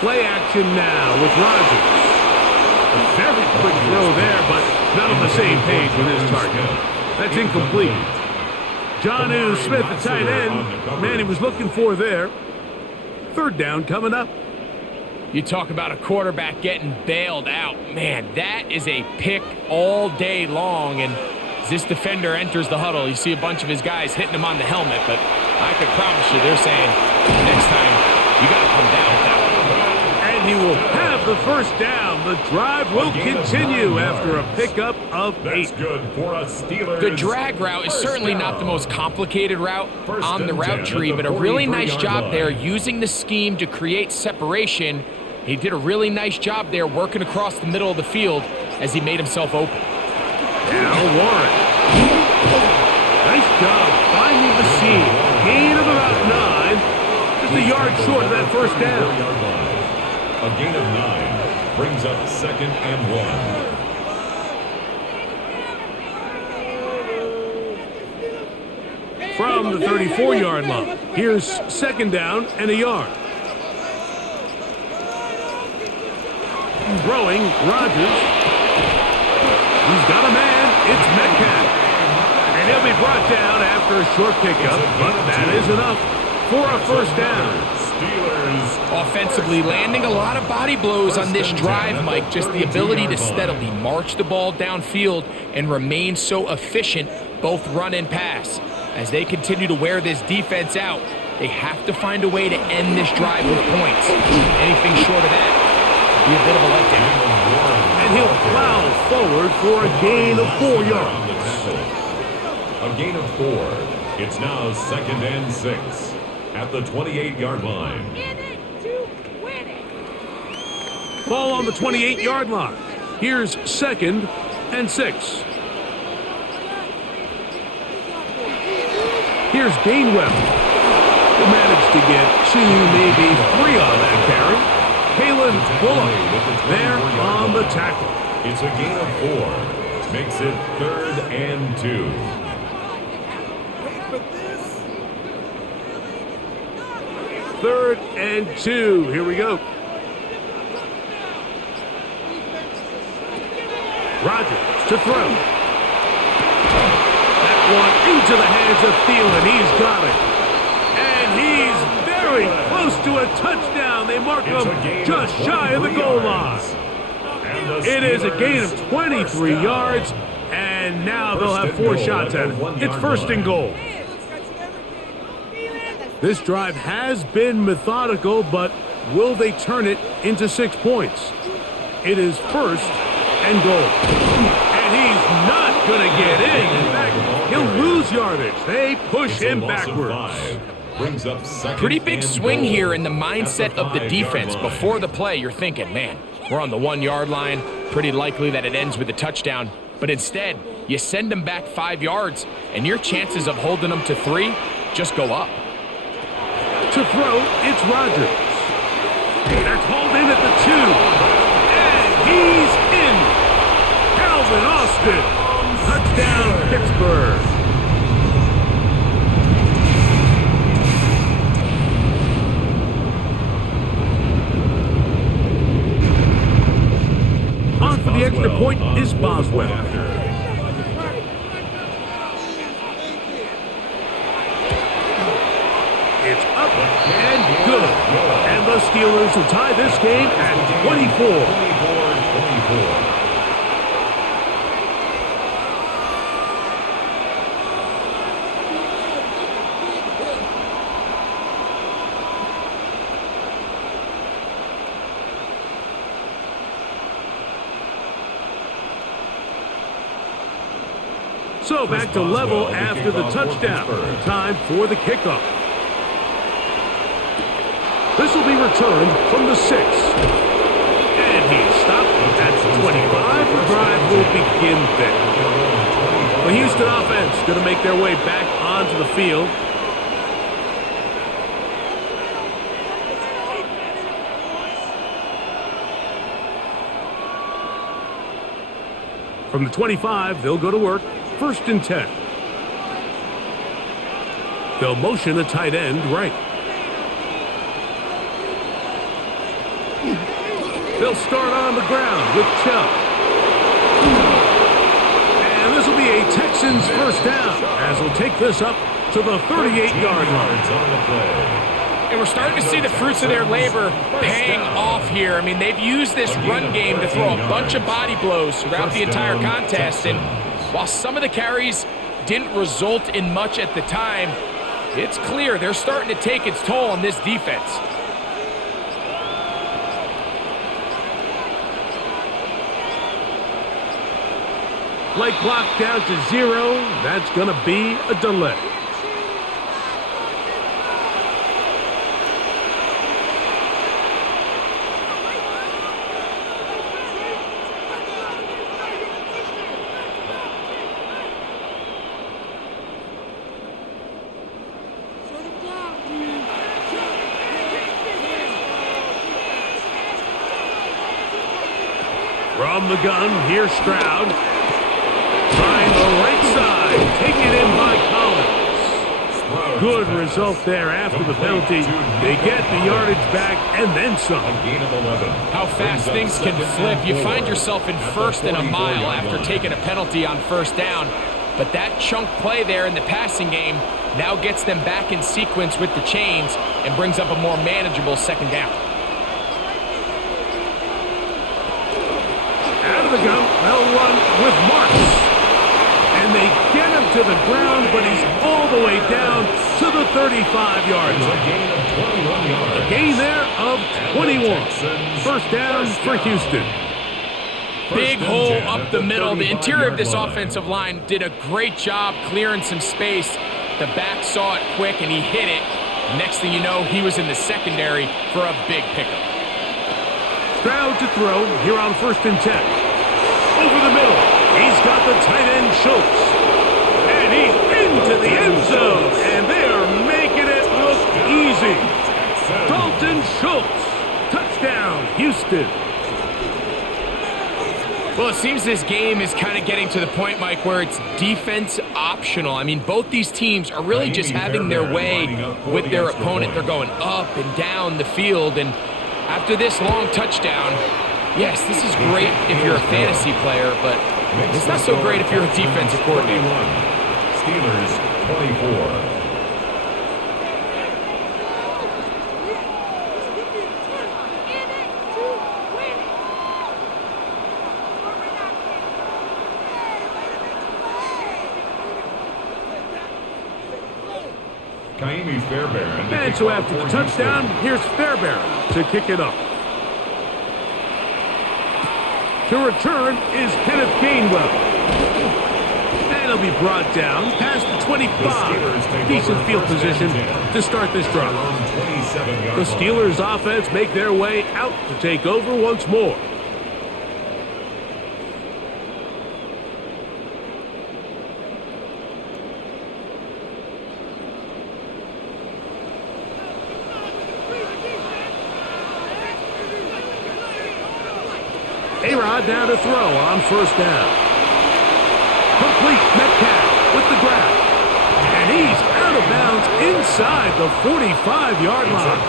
Play action now with Rodgers. A very quick throw there, but not on the same page with his target. That's incomplete. Jonnu Smith, the tight end. Man, he was looking for there. Third down coming up. You talk about a quarterback getting bailed out. Man, that is a pick all day long. And as this defender enters the huddle, you see a bunch of his guys hitting him on the helmet. But I can promise you, they're saying, next time, you got to come down with that one. And he will have the first down. The drive will continue after a pickup of 8. Good for a Steelers. The drag route is certainly not the most complicated route on the route tree, but a really nice job there using the scheme to create separation. He did a really nice job there working across the middle of the field as he made himself open. Now Warren. Nice job finding the seam. Gain of about 9. Just a yard short of that first down. A gain of 9 brings up 2nd and 1. From the 34-yard line, here's 2nd down and a yard. Throwing, Rodgers. He's got a man. It's Metcalf. And he'll be brought down after a short pickup, but that is enough for a first down. Offensively, landing a lot of body blows on this drive, Mike. Just the ability to steadily march the ball downfield and remain so efficient, both run and pass. As they continue to wear this defense out, they have to find a way to end this drive with points. Anything short of that would be a bit of a letdown. And he'll plow forward for a gain of 4 yards. A gain of 4. It's now 2nd and 6 at the 28-yard line. Ball on the 28-yard line. Here's 2nd and 6. Here's Gainwell. He managed to get 2, maybe 3 on that carry. Kalen Bullock there on the tackle. It's a gain of 4. Makes it 3rd and 2. Third and 2. Here we go. Rodgers to throw. That one into the hands of Thielen. He's got it. And he's very close to a touchdown. They mark him just shy of the goal line. It is a gain of 23 yards. And now they'll have 4 shots at it. It's 1st and goal. This drive has been methodical, but will they turn it into 6 points? It is 1st and goal. And he's not going to get in. In fact, he'll lose yardage. They push him backwards. Brings up 2nd. Pretty big swing here in the mindset of the defense. Before the play, you're thinking, man, we're on the 1-yard line. Pretty likely that it ends with a touchdown. But instead, you send them back 5 yards, and your chances of holding them to 3 just go up. To throw, it's Rodgers. That's hauled in at the 2. And he He's in. Calvin Austin. Touchdown, Pittsburgh. On for the extra point is Boswell. It's up and good. And the Steelers will tie this game at 24. So back to level after the touchdown. Time for the kickoff. This will be returned from the 6. And he's stopped at the 25. The drive will begin there. The Houston offense going to make their way back onto the field. From the 25, they'll go to work. 1st and 10. They'll motion the tight end right. They'll start on the ground with Chubb. And this will be a Texans first down as they'll take this up to the 38-yard line. And we're starting to see the fruits of their labor paying off here. I mean, they've used this run game to throw a bunch of body blows throughout the entire contest. And while some of the carries didn't result in much at the time, it's clear they're starting to take its toll on this defense. Play clock down to 0. That's going to be a delay. From the gun, here's Stroud. Trying the right side. Taken in by Collins. Good result there after the penalty. They get the yardage back and then some. How fast things can flip. You find yourself in 1st and a mile after taking a penalty on 1st down. But that chunk play there in the passing game now gets them back in sequence with the chains and brings up a more manageable 2nd down. Out of the gun, they'll run with Marks. And they get him to the ground, but he's all the way down to the 35-yard line. A gain there of 21. 1st down for Houston. Big hole up the middle. The interior of this offensive line did a great job clearing some space. The back saw it quick, and he hit it. Next thing you know, he was in the secondary for a big pickup. Stroud to throw here on 1st and 10. Over the middle. He's got the tight end Schultz. And he's into the end zone. And they are making it look easy. Dalton Schultz. Touchdown, Houston. Well, it seems this game is kind of getting to the point, Mike, where it's defense optional. I mean, both these teams are really just having their way with their opponent. They're going up and down the field. And after this long touchdown, yes, this is great if you're a fantasy player, but it's not so great if you're a defensive coordinator. Steelers 24. And so after the touchdown, here's Fairbairn to kick it up. To return is Kenneth Gainwell. And he'll be brought down past the 25. Decent field position to start this drive. The Steelers offense make their way out to take over once more. down to throw on first down. Complete. Metcalf with the grab. And he's out of bounds inside the 45-yard line.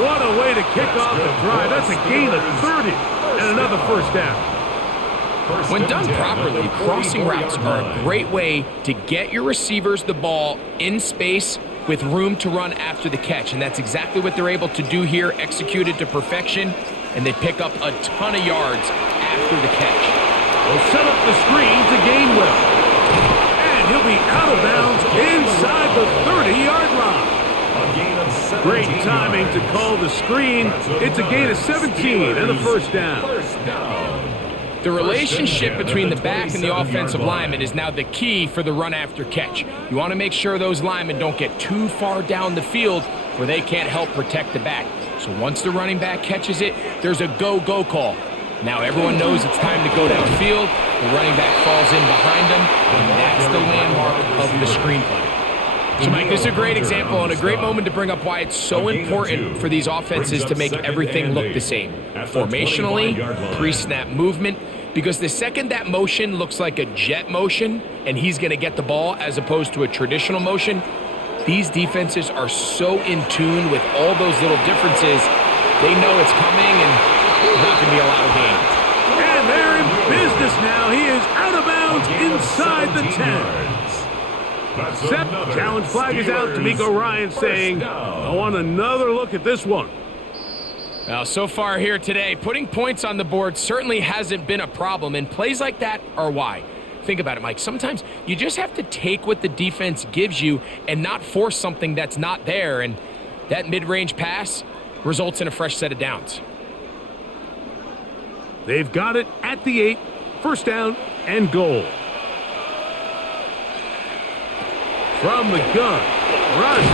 What a way to kick off the drive. That's a gain of 30 and another first down. When done properly, crossing routes are a great way to get your receivers the ball in space with room to run after the catch. And that's exactly what they're able to do here, executed to perfection, and they pick up a ton of yards after the catch. They'll set up the screen to Gainwell. And he'll be out of bounds inside the 30-yard line. Great timing to call the screen. It's a gain of 17 and the first down. The relationship between the back and the offensive lineman is now the key for the run after catch. You want to make sure those linemen don't get too far down the field where they can't help protect the back. So once the running back catches it, there's a go-go call. Now everyone knows it's time to go downfield. The running back falls in behind him, and that's the landmark of the screenplay. So, Mike, this is a great example and a great moment to bring up why it's so important for these offenses to make everything look the same. Formationally, pre-snap movement, because the second that motion looks like a jet motion and he's going to get the ball as opposed to a traditional motion, these defenses are so in tune with all those little differences, they know it's coming and there's not going to be a lot of gains. And they're in business now. He is out of bounds inside the 10. Challenge flag is out. D'Amico Ryan saying, I want another look at this one. Well, so far here today, putting points on the board certainly hasn't been a problem, and plays like that are why. Think about it, Mike. Sometimes you just have to take what the defense gives you and not force something that's not there, and that mid-range pass results in a fresh set of downs. They've got it at the 8, first down and goal. From the gun, runs.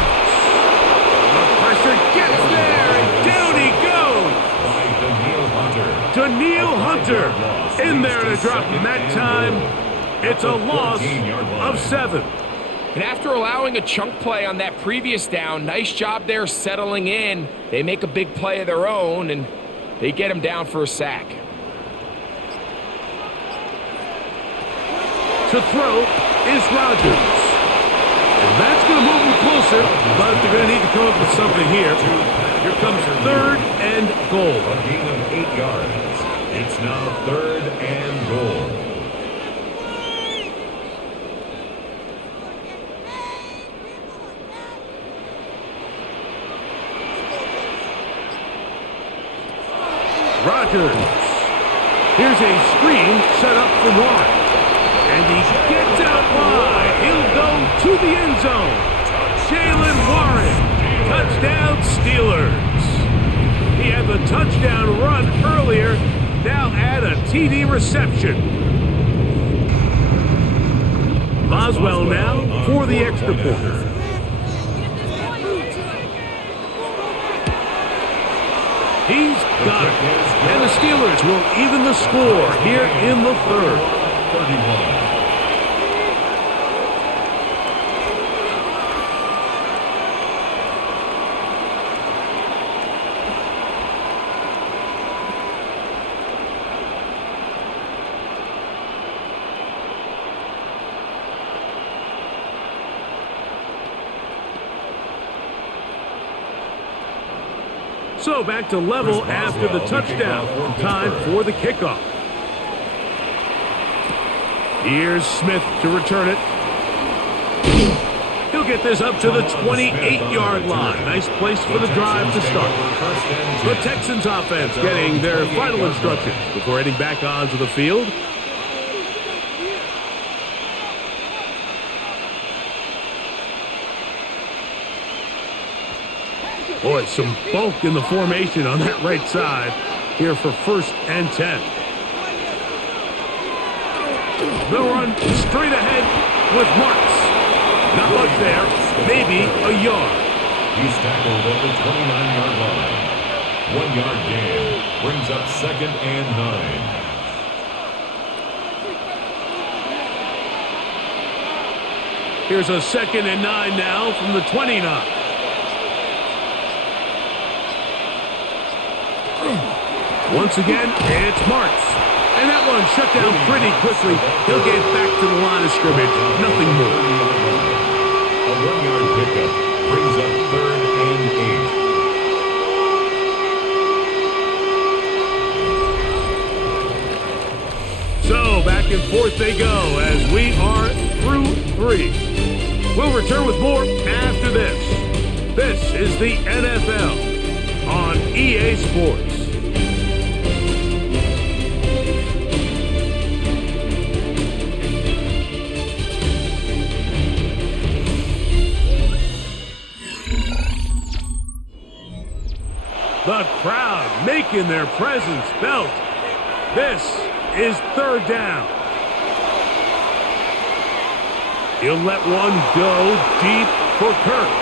The pressure gets there, and down he goes. Daniil Hunter in there to drop him that time. It's a loss of 7. And after allowing a chunk play on that previous down, nice job there settling in. They make a big play of their own, and they get him down for a sack. To throw is Rodgers. And that's going to move them closer, but they're going to need to come up with something here. Here comes 3rd and goal. A gain of 8 yards. It's now 3rd and goal. Rodgers. Here's a screen set up for Warren. And he gets out wide. He'll go to the end zone. Jaylen Warren. Touchdown Steelers. He had the touchdown run earlier. Now add a TD reception. Boswell now for the extra point. He's got it. And the Steelers will even the score here in the 3rd. 31. So back to level after the touchdown. Time for the kickoff. Here's Smith to return it. He'll get this up to the 28-yard line. Nice place for the drive to start. The Texans offense getting their final instructions before heading back onto the field. Boy, some bulk in the formation on that right side here for 1st and 10. They'll run straight ahead with Marks. Not much there, maybe a yard. He's tackled at the 29-yard line. 1-yard gain brings up 2nd and 9. Here's a 2nd and 9 now from the 29. Once again, it's Martz. And that one shut down pretty quickly. He'll get back to the line of scrimmage. Nothing more. A 1-yard pickup brings up 3rd and 8. So back and forth they go as we are through 3. We'll return with more after this. This is the NFL on EA Sports. The crowd making their presence felt. This is 3rd down. He'll let one go deep for Kirk.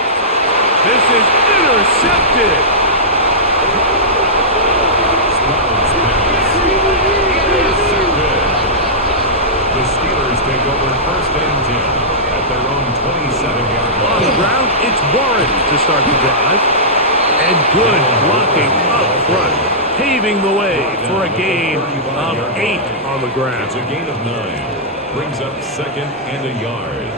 This is intercepted. The Steelers take over 1st and 10 at their own 27-yard line. On the ground, it's Warren to start the drive. And good blocking up front, paving the way for a gain of 8 on the ground. It's a gain of 9. Brings up 2nd and a yard.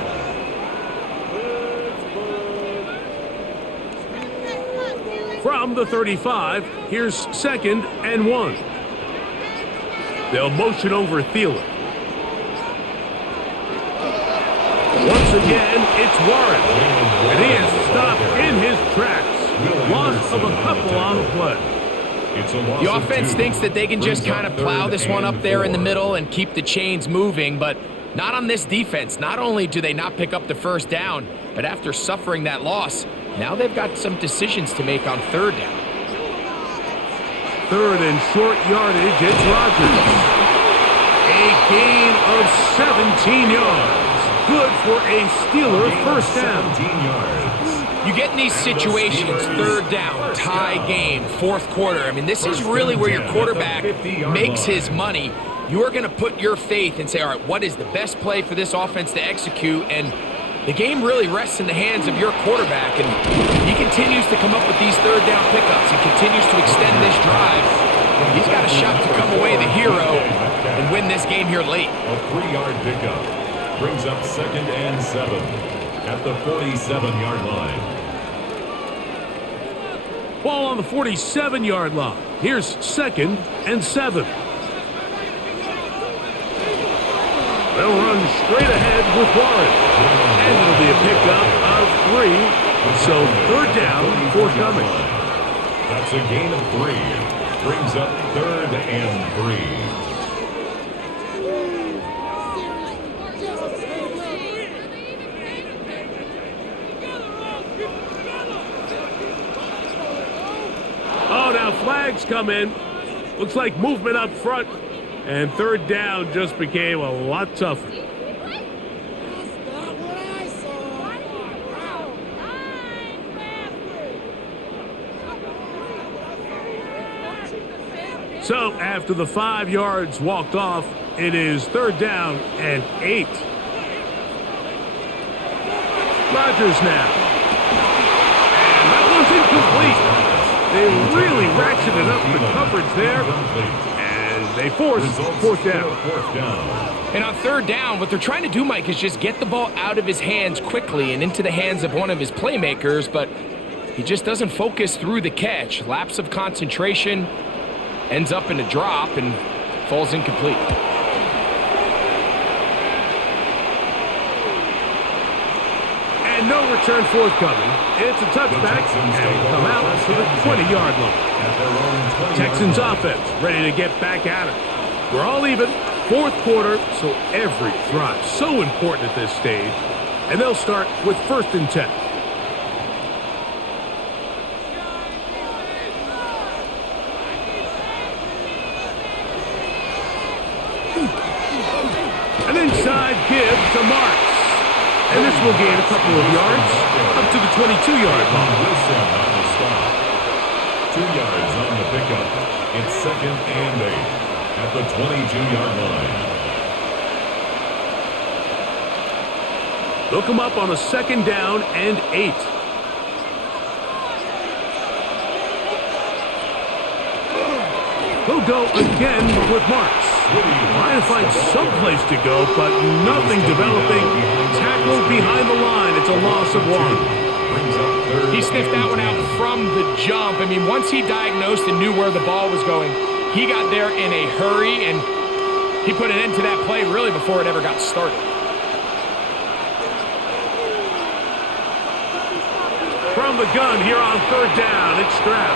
From the 35, here's 2nd and 1. They'll motion over Thielen. Once again, it's Warren. And he is stopped in his tracks. Loss of a couple on the play. The offense thinks that they can just kind of plow this one up there in the middle and keep the chains moving, but not on this defense. Not only do they not pick up the 1st down, but after suffering that loss, now they've got some decisions to make on 3rd down. 3rd and short yardage, it's Rodgers. A gain of 17 yards. Good for a Steeler 1st down. 17 yards. You get in these situations, 3rd down, tie game, 4th quarter. I mean, this is really where your quarterback makes his money. You are going to put your faith and say, all right, what is the best play for this offense to execute? And the game really rests in the hands of your quarterback. And he continues to come up with these 3rd down pickups. He continues to extend this drive. He's got a shot to come away the hero and win this game here late. A 3-yard pickup brings up 2nd and 7 at the 47-yard line. Ball on the 47-yard line. Here's 2nd and 7. They'll run straight ahead with Warren. And it'll be a pickup of 3. So 3rd down forthcoming. That's a gain of 3. Brings up 3rd and 3. Oh, now flags come in. Looks like movement up front. And 3rd down just became a lot tougher. So after the 5 yards walked off, it is 3rd down and 8. Rodgers now. And that one's incomplete. They really ratcheted up the coverage there, and they forced 4th down. And on 3rd down, what they're trying to do, Mike, is just get the ball out of his hands quickly and into the hands of one of his playmakers, but he just doesn't focus through the catch. Lapse of concentration, ends up in a drop, and falls incomplete. And no return forthcoming. It's a touchback, and will come out to the 20-yard line. Texans offense ready to get back at it. We're all even, 4th quarter, so every drive so important at this stage. And they'll start with 1st and 10. An inside give to Martz. And this will gain a couple of yards up to the 22-yard line. 2 yards on the pickup. It's 2nd and 8 at the 22-yard line. They'll come up on a 2nd down and 8. He'll go again with Marks. Trying to find some place to go, but nothing developing. Tackled behind the line. It's a loss of 1. He sniffed that one out from the jump. I mean, once he diagnosed and knew where the ball was going, he got there in a hurry, and he put an end to that play really before it ever got started. From the gun here on 3rd down, it's Stroud.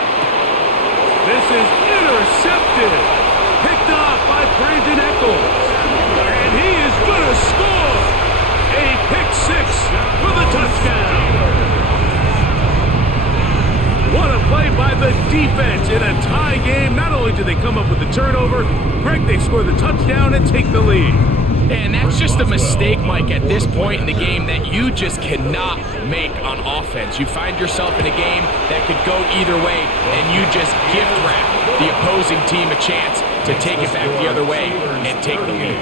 This is intercepted. Picked off by Brandon Echols. And he is going to score. A pick 6 for the touchdown. What a play by the defense in a tie game. Not only did they come up with the turnover, Greg, they score the touchdown and take the lead. And that's just a mistake, Mike, at this point in the game that you just cannot make on offense. You find yourself in a game that could go either way, and you just gift wrap the opposing team a chance to take it back the other way and take the lead.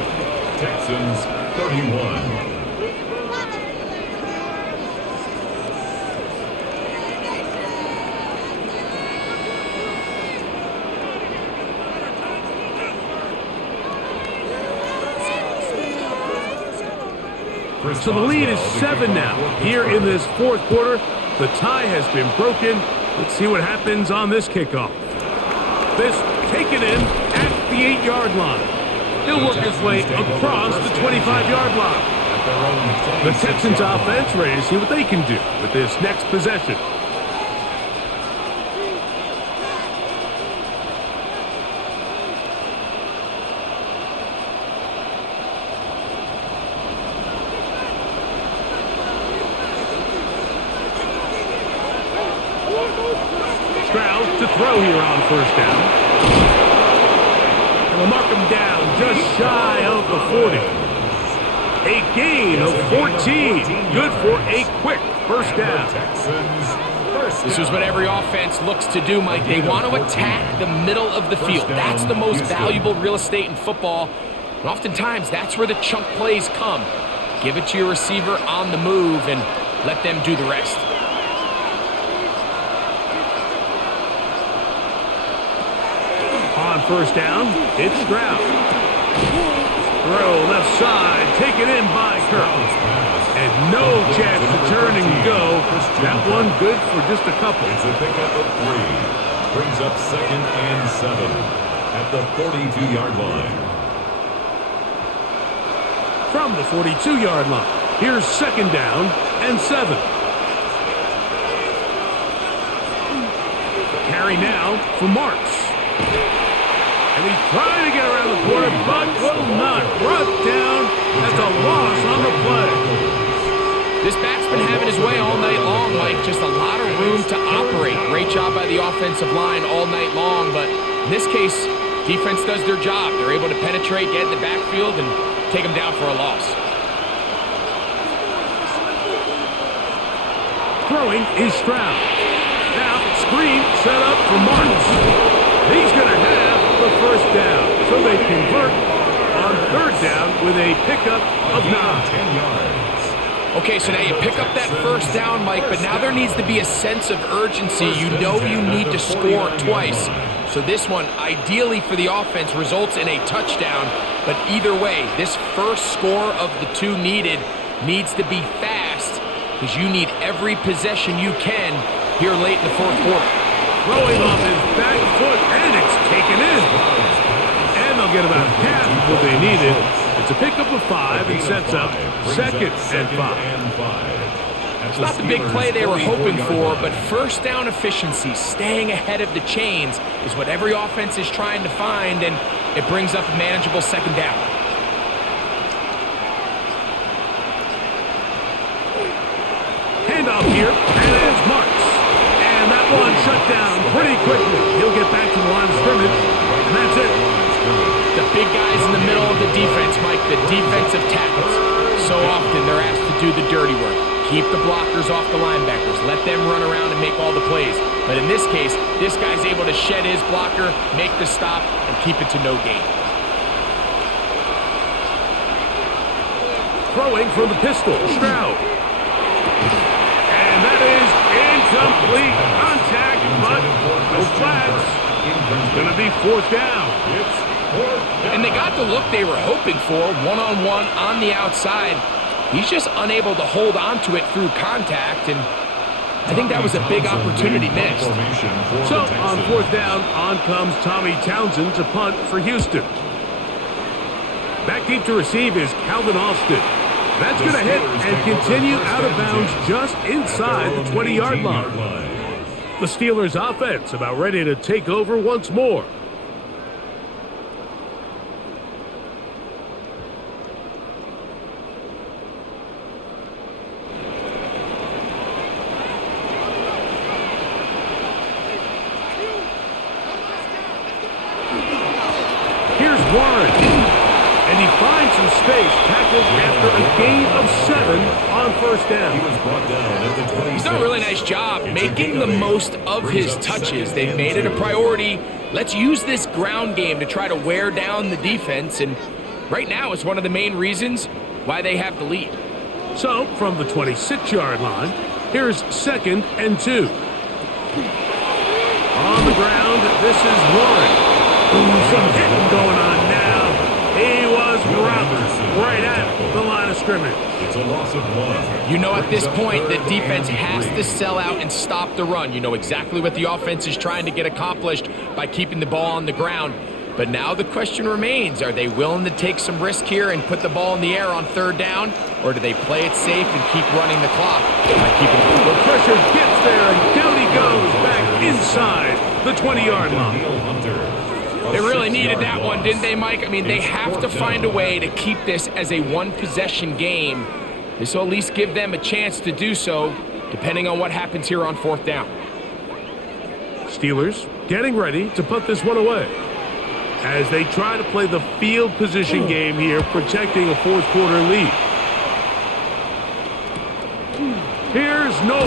Texans 31. So the lead is 7 now. Here in this 4th quarter, the tie has been broken. Let's see what happens on this kickoff. This taken in at the 8-yard line. He'll work his way across the 25-yard line. The Texans offense ready to see what they can do with this next possession. Stroud to throw here on 1st down. And we'll mark him down just shy of the 40. A gain of 14. Good for a quick 1st down. This is what every offense looks to do, Mike. They want to attack the middle of the field. That's the most valuable real estate in football. And oftentimes, that's where the chunk plays come. Give it to your receiver on the move and let them do the rest. On 1st down, it's Stroud. Throw left side, taken in by Kirk. And no chance to turn and go. That one good for just a couple. It's a pickup of 3. Brings up 2nd and 7 at the 42-yard line. From the 42-yard line, here's 2nd down and 7. Carry now for Marks. And he's trying to get around the corner, but will not. Brought down. That's a loss on the play. This back's been having his way all night long, Mike. Just a lot of room to operate. Great job by the offensive line all night long, but in this case, defense does their job. They're able to penetrate, get in the backfield, and take them down for a loss. Throwing is Stroud. Now, screen set up for Marks. He's going to have the 1st down. So they convert on 3rd down with a pickup of 9. 10 yards. Okay, so now you pick up that 1st down, Mike, but now there needs to be a sense of urgency. You know you need to score twice. So this one, ideally for the offense, results in a touchdown. But either way, this first score of the 2 needed needs to be fast because you need every possession you can here late in the 4th quarter. Throwing off his back foot, and it's taken in. And they'll get about half of what they needed. It's a pickup of 5 and sets up 2nd and 5. It's not the big play they were hoping for, but 1st down efficiency, staying ahead of the chains, is what every offense is trying to find, and it brings up a manageable 2nd down. Handoff here, and it's Marks. And that one shut down pretty quickly. He'll get back to the line of scrimmage, and that's it. The big guys in the middle of the defense, Mike, the defensive tackles. So often they're asked to do the dirty work. Keep the blockers off the linebackers. Let them run around and make all the plays. But in this case, this guy's able to shed his blocker, make the stop, and keep it to no gain. Throwing from the pistol, Stroud. And that is incomplete. Contact, but no flags. Going to be fourth down. It's fourth down. And they got the look they were hoping for, one-on-one on the outside. He's just unable to hold on to it through contact, and I think that was a big opportunity missed. So on fourth down, on comes Tommy Townsend to punt for Houston. Back deep to receive is Calvin Austin. That's going to hit and continue out of bounds just inside the 20-yard line. The Steelers' offense about ready to take over once more. Here's Warren. And he finds some space, tackled after a gain of 7 on first down. He was brought down at the 26. He's done a really nice job making the most of his touches. They've made it a priority. Let's use this ground game to try to wear down the defense, and right now it's one of the main reasons why they have the lead. So, from the 26-yard line, here's 2nd and 2. On the ground, this is Warren. Ooh, some hitting going on now. He was rocked right at the line of scrimmage. It's a loss of 1. You know, at this point, the defense has to sell out and stop the run. You know exactly what the offense is trying to get accomplished by keeping the ball on the ground. But now the question remains, are they willing to take some risk here and put the ball in the air on third down? Or do they play it safe and keep running the clock by keeping the pressure gets there, and down he goes back inside the 20-yard line. They really needed that one, didn't they, Mike? I mean, they have to find a way to keep this as a one-possession game. This will at least give them a chance to do so, depending on what happens here on fourth down. Steelers getting ready to put this one away as they try to play the field position game here, protecting a fourth-quarter lead. Here's Noel.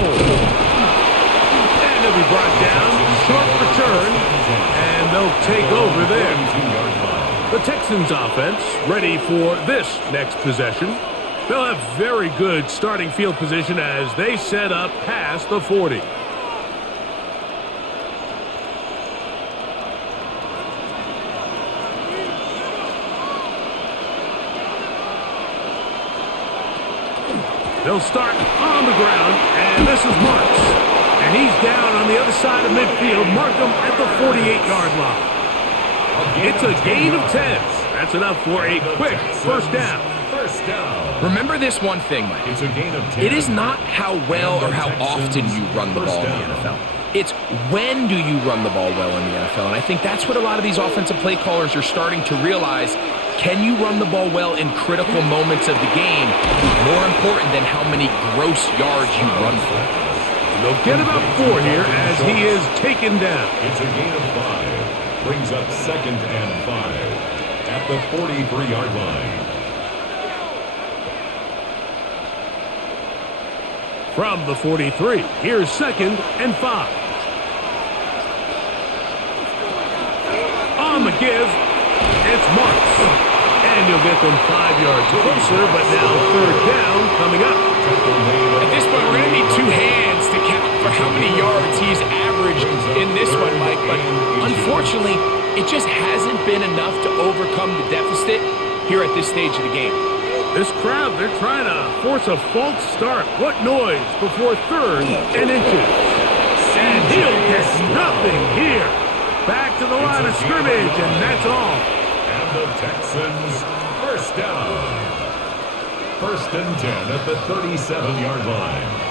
And he'll be brought down. Short return. And they'll take over there. The Texans offense ready for this next possession. They'll have very good starting field position as they set up past the 40. They'll start on the ground, and this is Marks. And he's down on the other side of midfield. Mark him at the 48-yard line. It's a gain of 10. That's enough for a quick first down. Remember this one thing, Mike. It's a gain of 10. It is not how well or how often you run the ball in the NFL. It's when do you run the ball well in the NFL. And I think that's what a lot of these offensive play callers are starting to realize. Can you run the ball well in critical moments of the game? More important than how many gross yards you run for. They'll get about 4 here as he is taken down. It's a gain of 5. Brings up 2nd and 5 at the 43-yard line. From the 43, here's 2nd and 5. On the give, it's Marks. And you'll get them 5 yards closer, but now third down coming up. At this point, we're going to need 2 hands to count for how many yards he's averaged in this one, Mike. But unfortunately, it just hasn't been enough to overcome the deficit here at this stage of the game. This crowd, they're trying to force a false start. What noise before 3rd and inches. And he'll get nothing here. Back to the line of scrimmage, and that's all. And the Texans first down. 1st and 10 at the 37-yard line.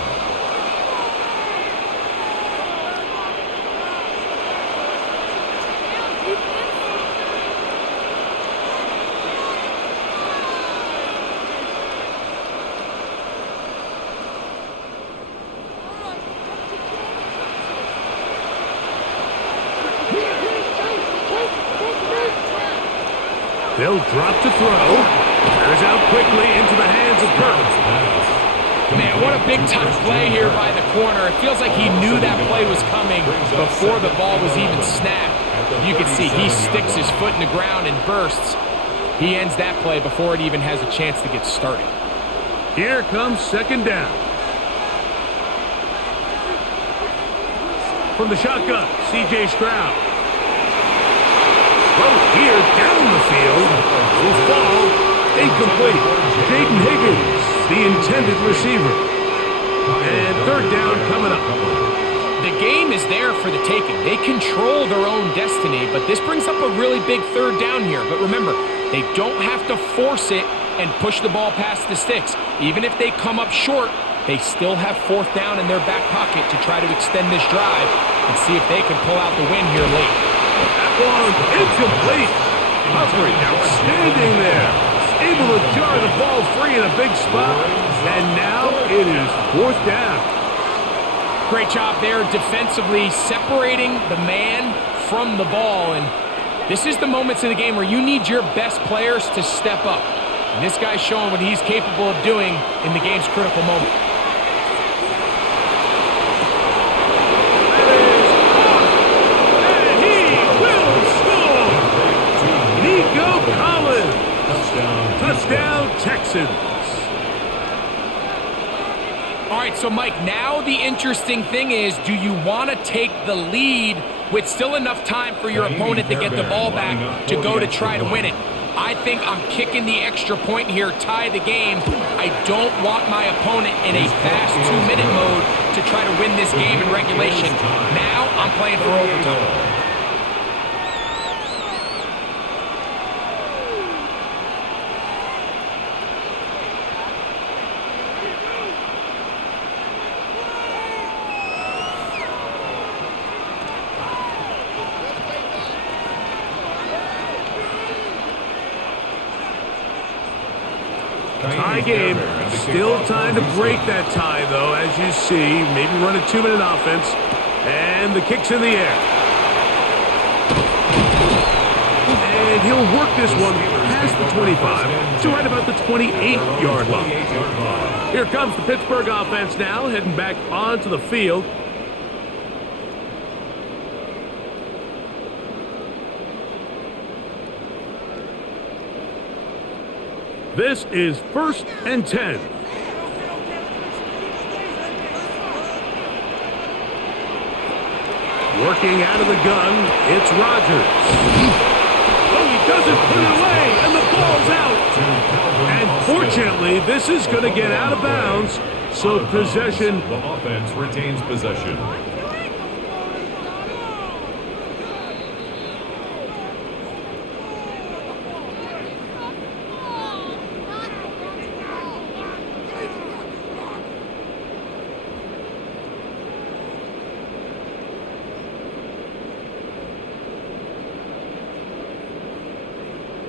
They'll drop to throw. There's out quickly into the hands of Kirk. Man, what a big-time play here by the corner. It feels like he knew that play was coming before the ball was even snapped. You can see he sticks his foot in the ground and bursts. He ends that play before it even has a chance to get started. Here comes 2nd down. From the shotgun, C.J. Stroud. throw here down the field. Will fall. Incomplete. Jaden Higgins, the intended receiver. And third down coming up. The game is there for the taking. They control their own destiny, but this brings up a really big third down here. But remember, they don't have to force it and push the ball past the sticks. Even if they come up short, they still have fourth down in their back pocket to try to extend this drive and see if they can pull out the win here late. That one incomplete. Coverage outstanding there. Able to jar the ball free in a big spot. And now it is fourth down. Great job there defensively, separating the man from the ball. And this is the moments in the game where you need your best players to step up. And this guy's showing what he's capable of doing in the game's critical moment. And he will score! Nico Collins! Touchdown, Texans! All right, so Mike, now the interesting thing is, do you want to take the lead with still enough time for your opponent to get the ball back to go to try to win it? I think I'm kicking the extra point here, tie the game. I don't want my opponent in a fast 2-minute mode to try to win this game in regulation. Now I'm playing for overtime. Tie game. Still time to break that tie, though, as you see. Maybe run a 2-minute offense. And the kick's in the air. And he'll work this one past the 25 to right about the 28-yard line. Here comes the Pittsburgh offense now, heading back onto the field. This is 1st and 10. Working out of the gun, it's Rodgers. Oh, he doesn't put it away, and the ball's out. And fortunately, this is going to get out of bounds, so possession. The offense retains possession.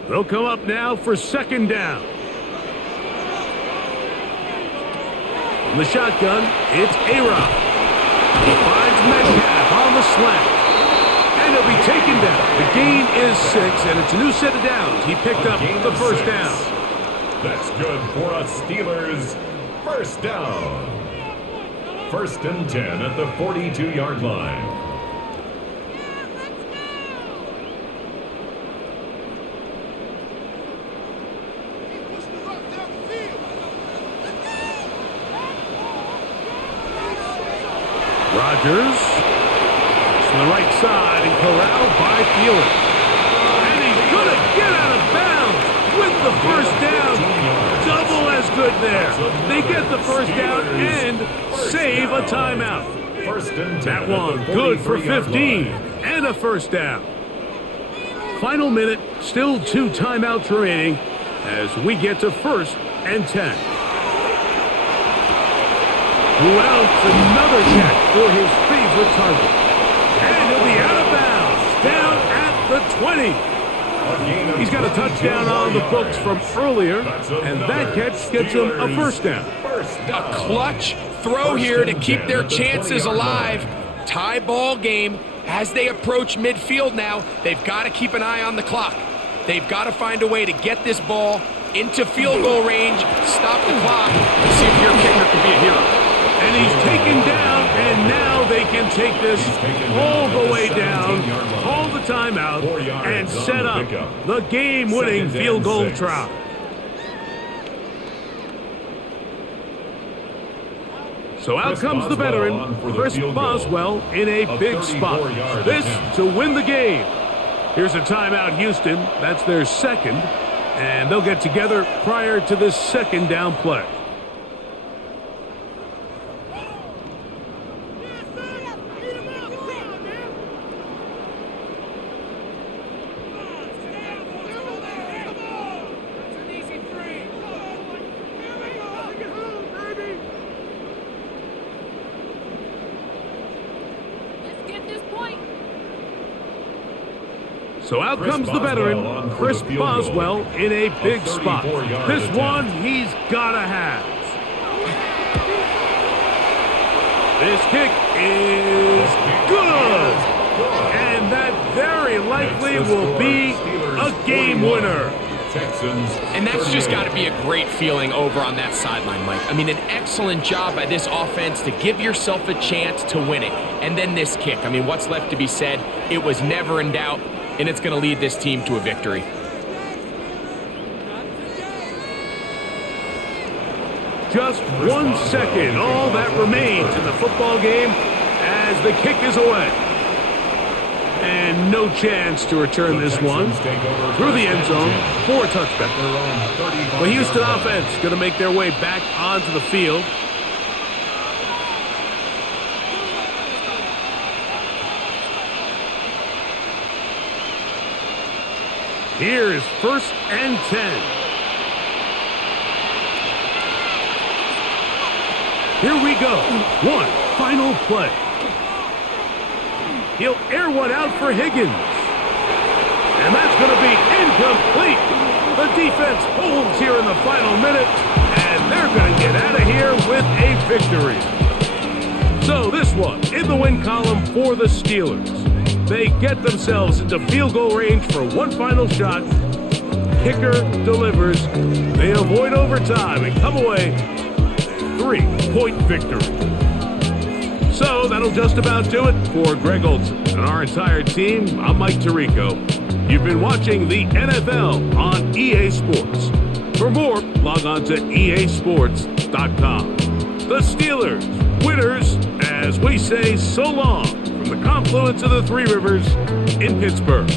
They'll come up now for second down. From the shotgun, it's A-Rob. He finds Metcalf on the slant. And he'll be taken down. The gain is 6, and it's a new set of downs. He picked up the first down. That's good for us Steelers. First down. 1st and 10 at the 42-yard line. Rodgers to the right side and corralled by Thielen. And he's going to get out of bounds with the first down. Double as good there. They get the first down and save a timeout. 1st and 10. That one good for 15 and a first down. Final minute, still 2 timeouts remaining as we get to 1st and 10. Routs another catch for his favorite target. And he'll be out of bounds, down at the 20. He's got a touchdown on the books from earlier, and that catch gets him a first down. A clutch throw here to keep their chances alive. Tie ball game as they approach midfield now. They've got to keep an eye on the clock. They've got to find a way to get this ball into field goal range, stop the clock, and see if your kicker can be a hero. And he's taken down, and now they can take this all the way down, call the timeout, and set up the game-winning field goal try. So out comes the veteran, Chris Boswell, in a big spot. This to win the game. Here's a timeout, Houston. That's their second. And they'll get together prior to this second down play. So out comes the veteran, Chris Boswell, in a big spot. This one he's got to have. This kick is good. And that very likely will be a game winner. And that's just got to be a great feeling over on that sideline, Mike. I mean, an excellent job by this offense to give yourself a chance to win it. And then this kick. I mean, what's left to be said? It was never in doubt. And it's going to lead this team to a victory. Just 1 second, all that remains in the football game as the kick is away. And no chance to return this one through the end zone for a touchback. The Houston offense going to make their way back onto the field. Here is 1st and 10. Here we go. One final play. He'll air one out for Higgins. And that's going to be incomplete. The defense holds here in the final minute, and they're going to get out of here with a victory. So this one in the win column for the Steelers. They get themselves into field goal range for one final shot. Kicker delivers. They avoid overtime and come away 3-point victory. So that'll just about do it for Greg Olson and our entire team. I'm Mike Tirico. You've been watching the NFL on EA Sports. For more, log on to easports.com. The Steelers, winners, as we say so long, from the confluence of the Three Rivers in Pittsburgh.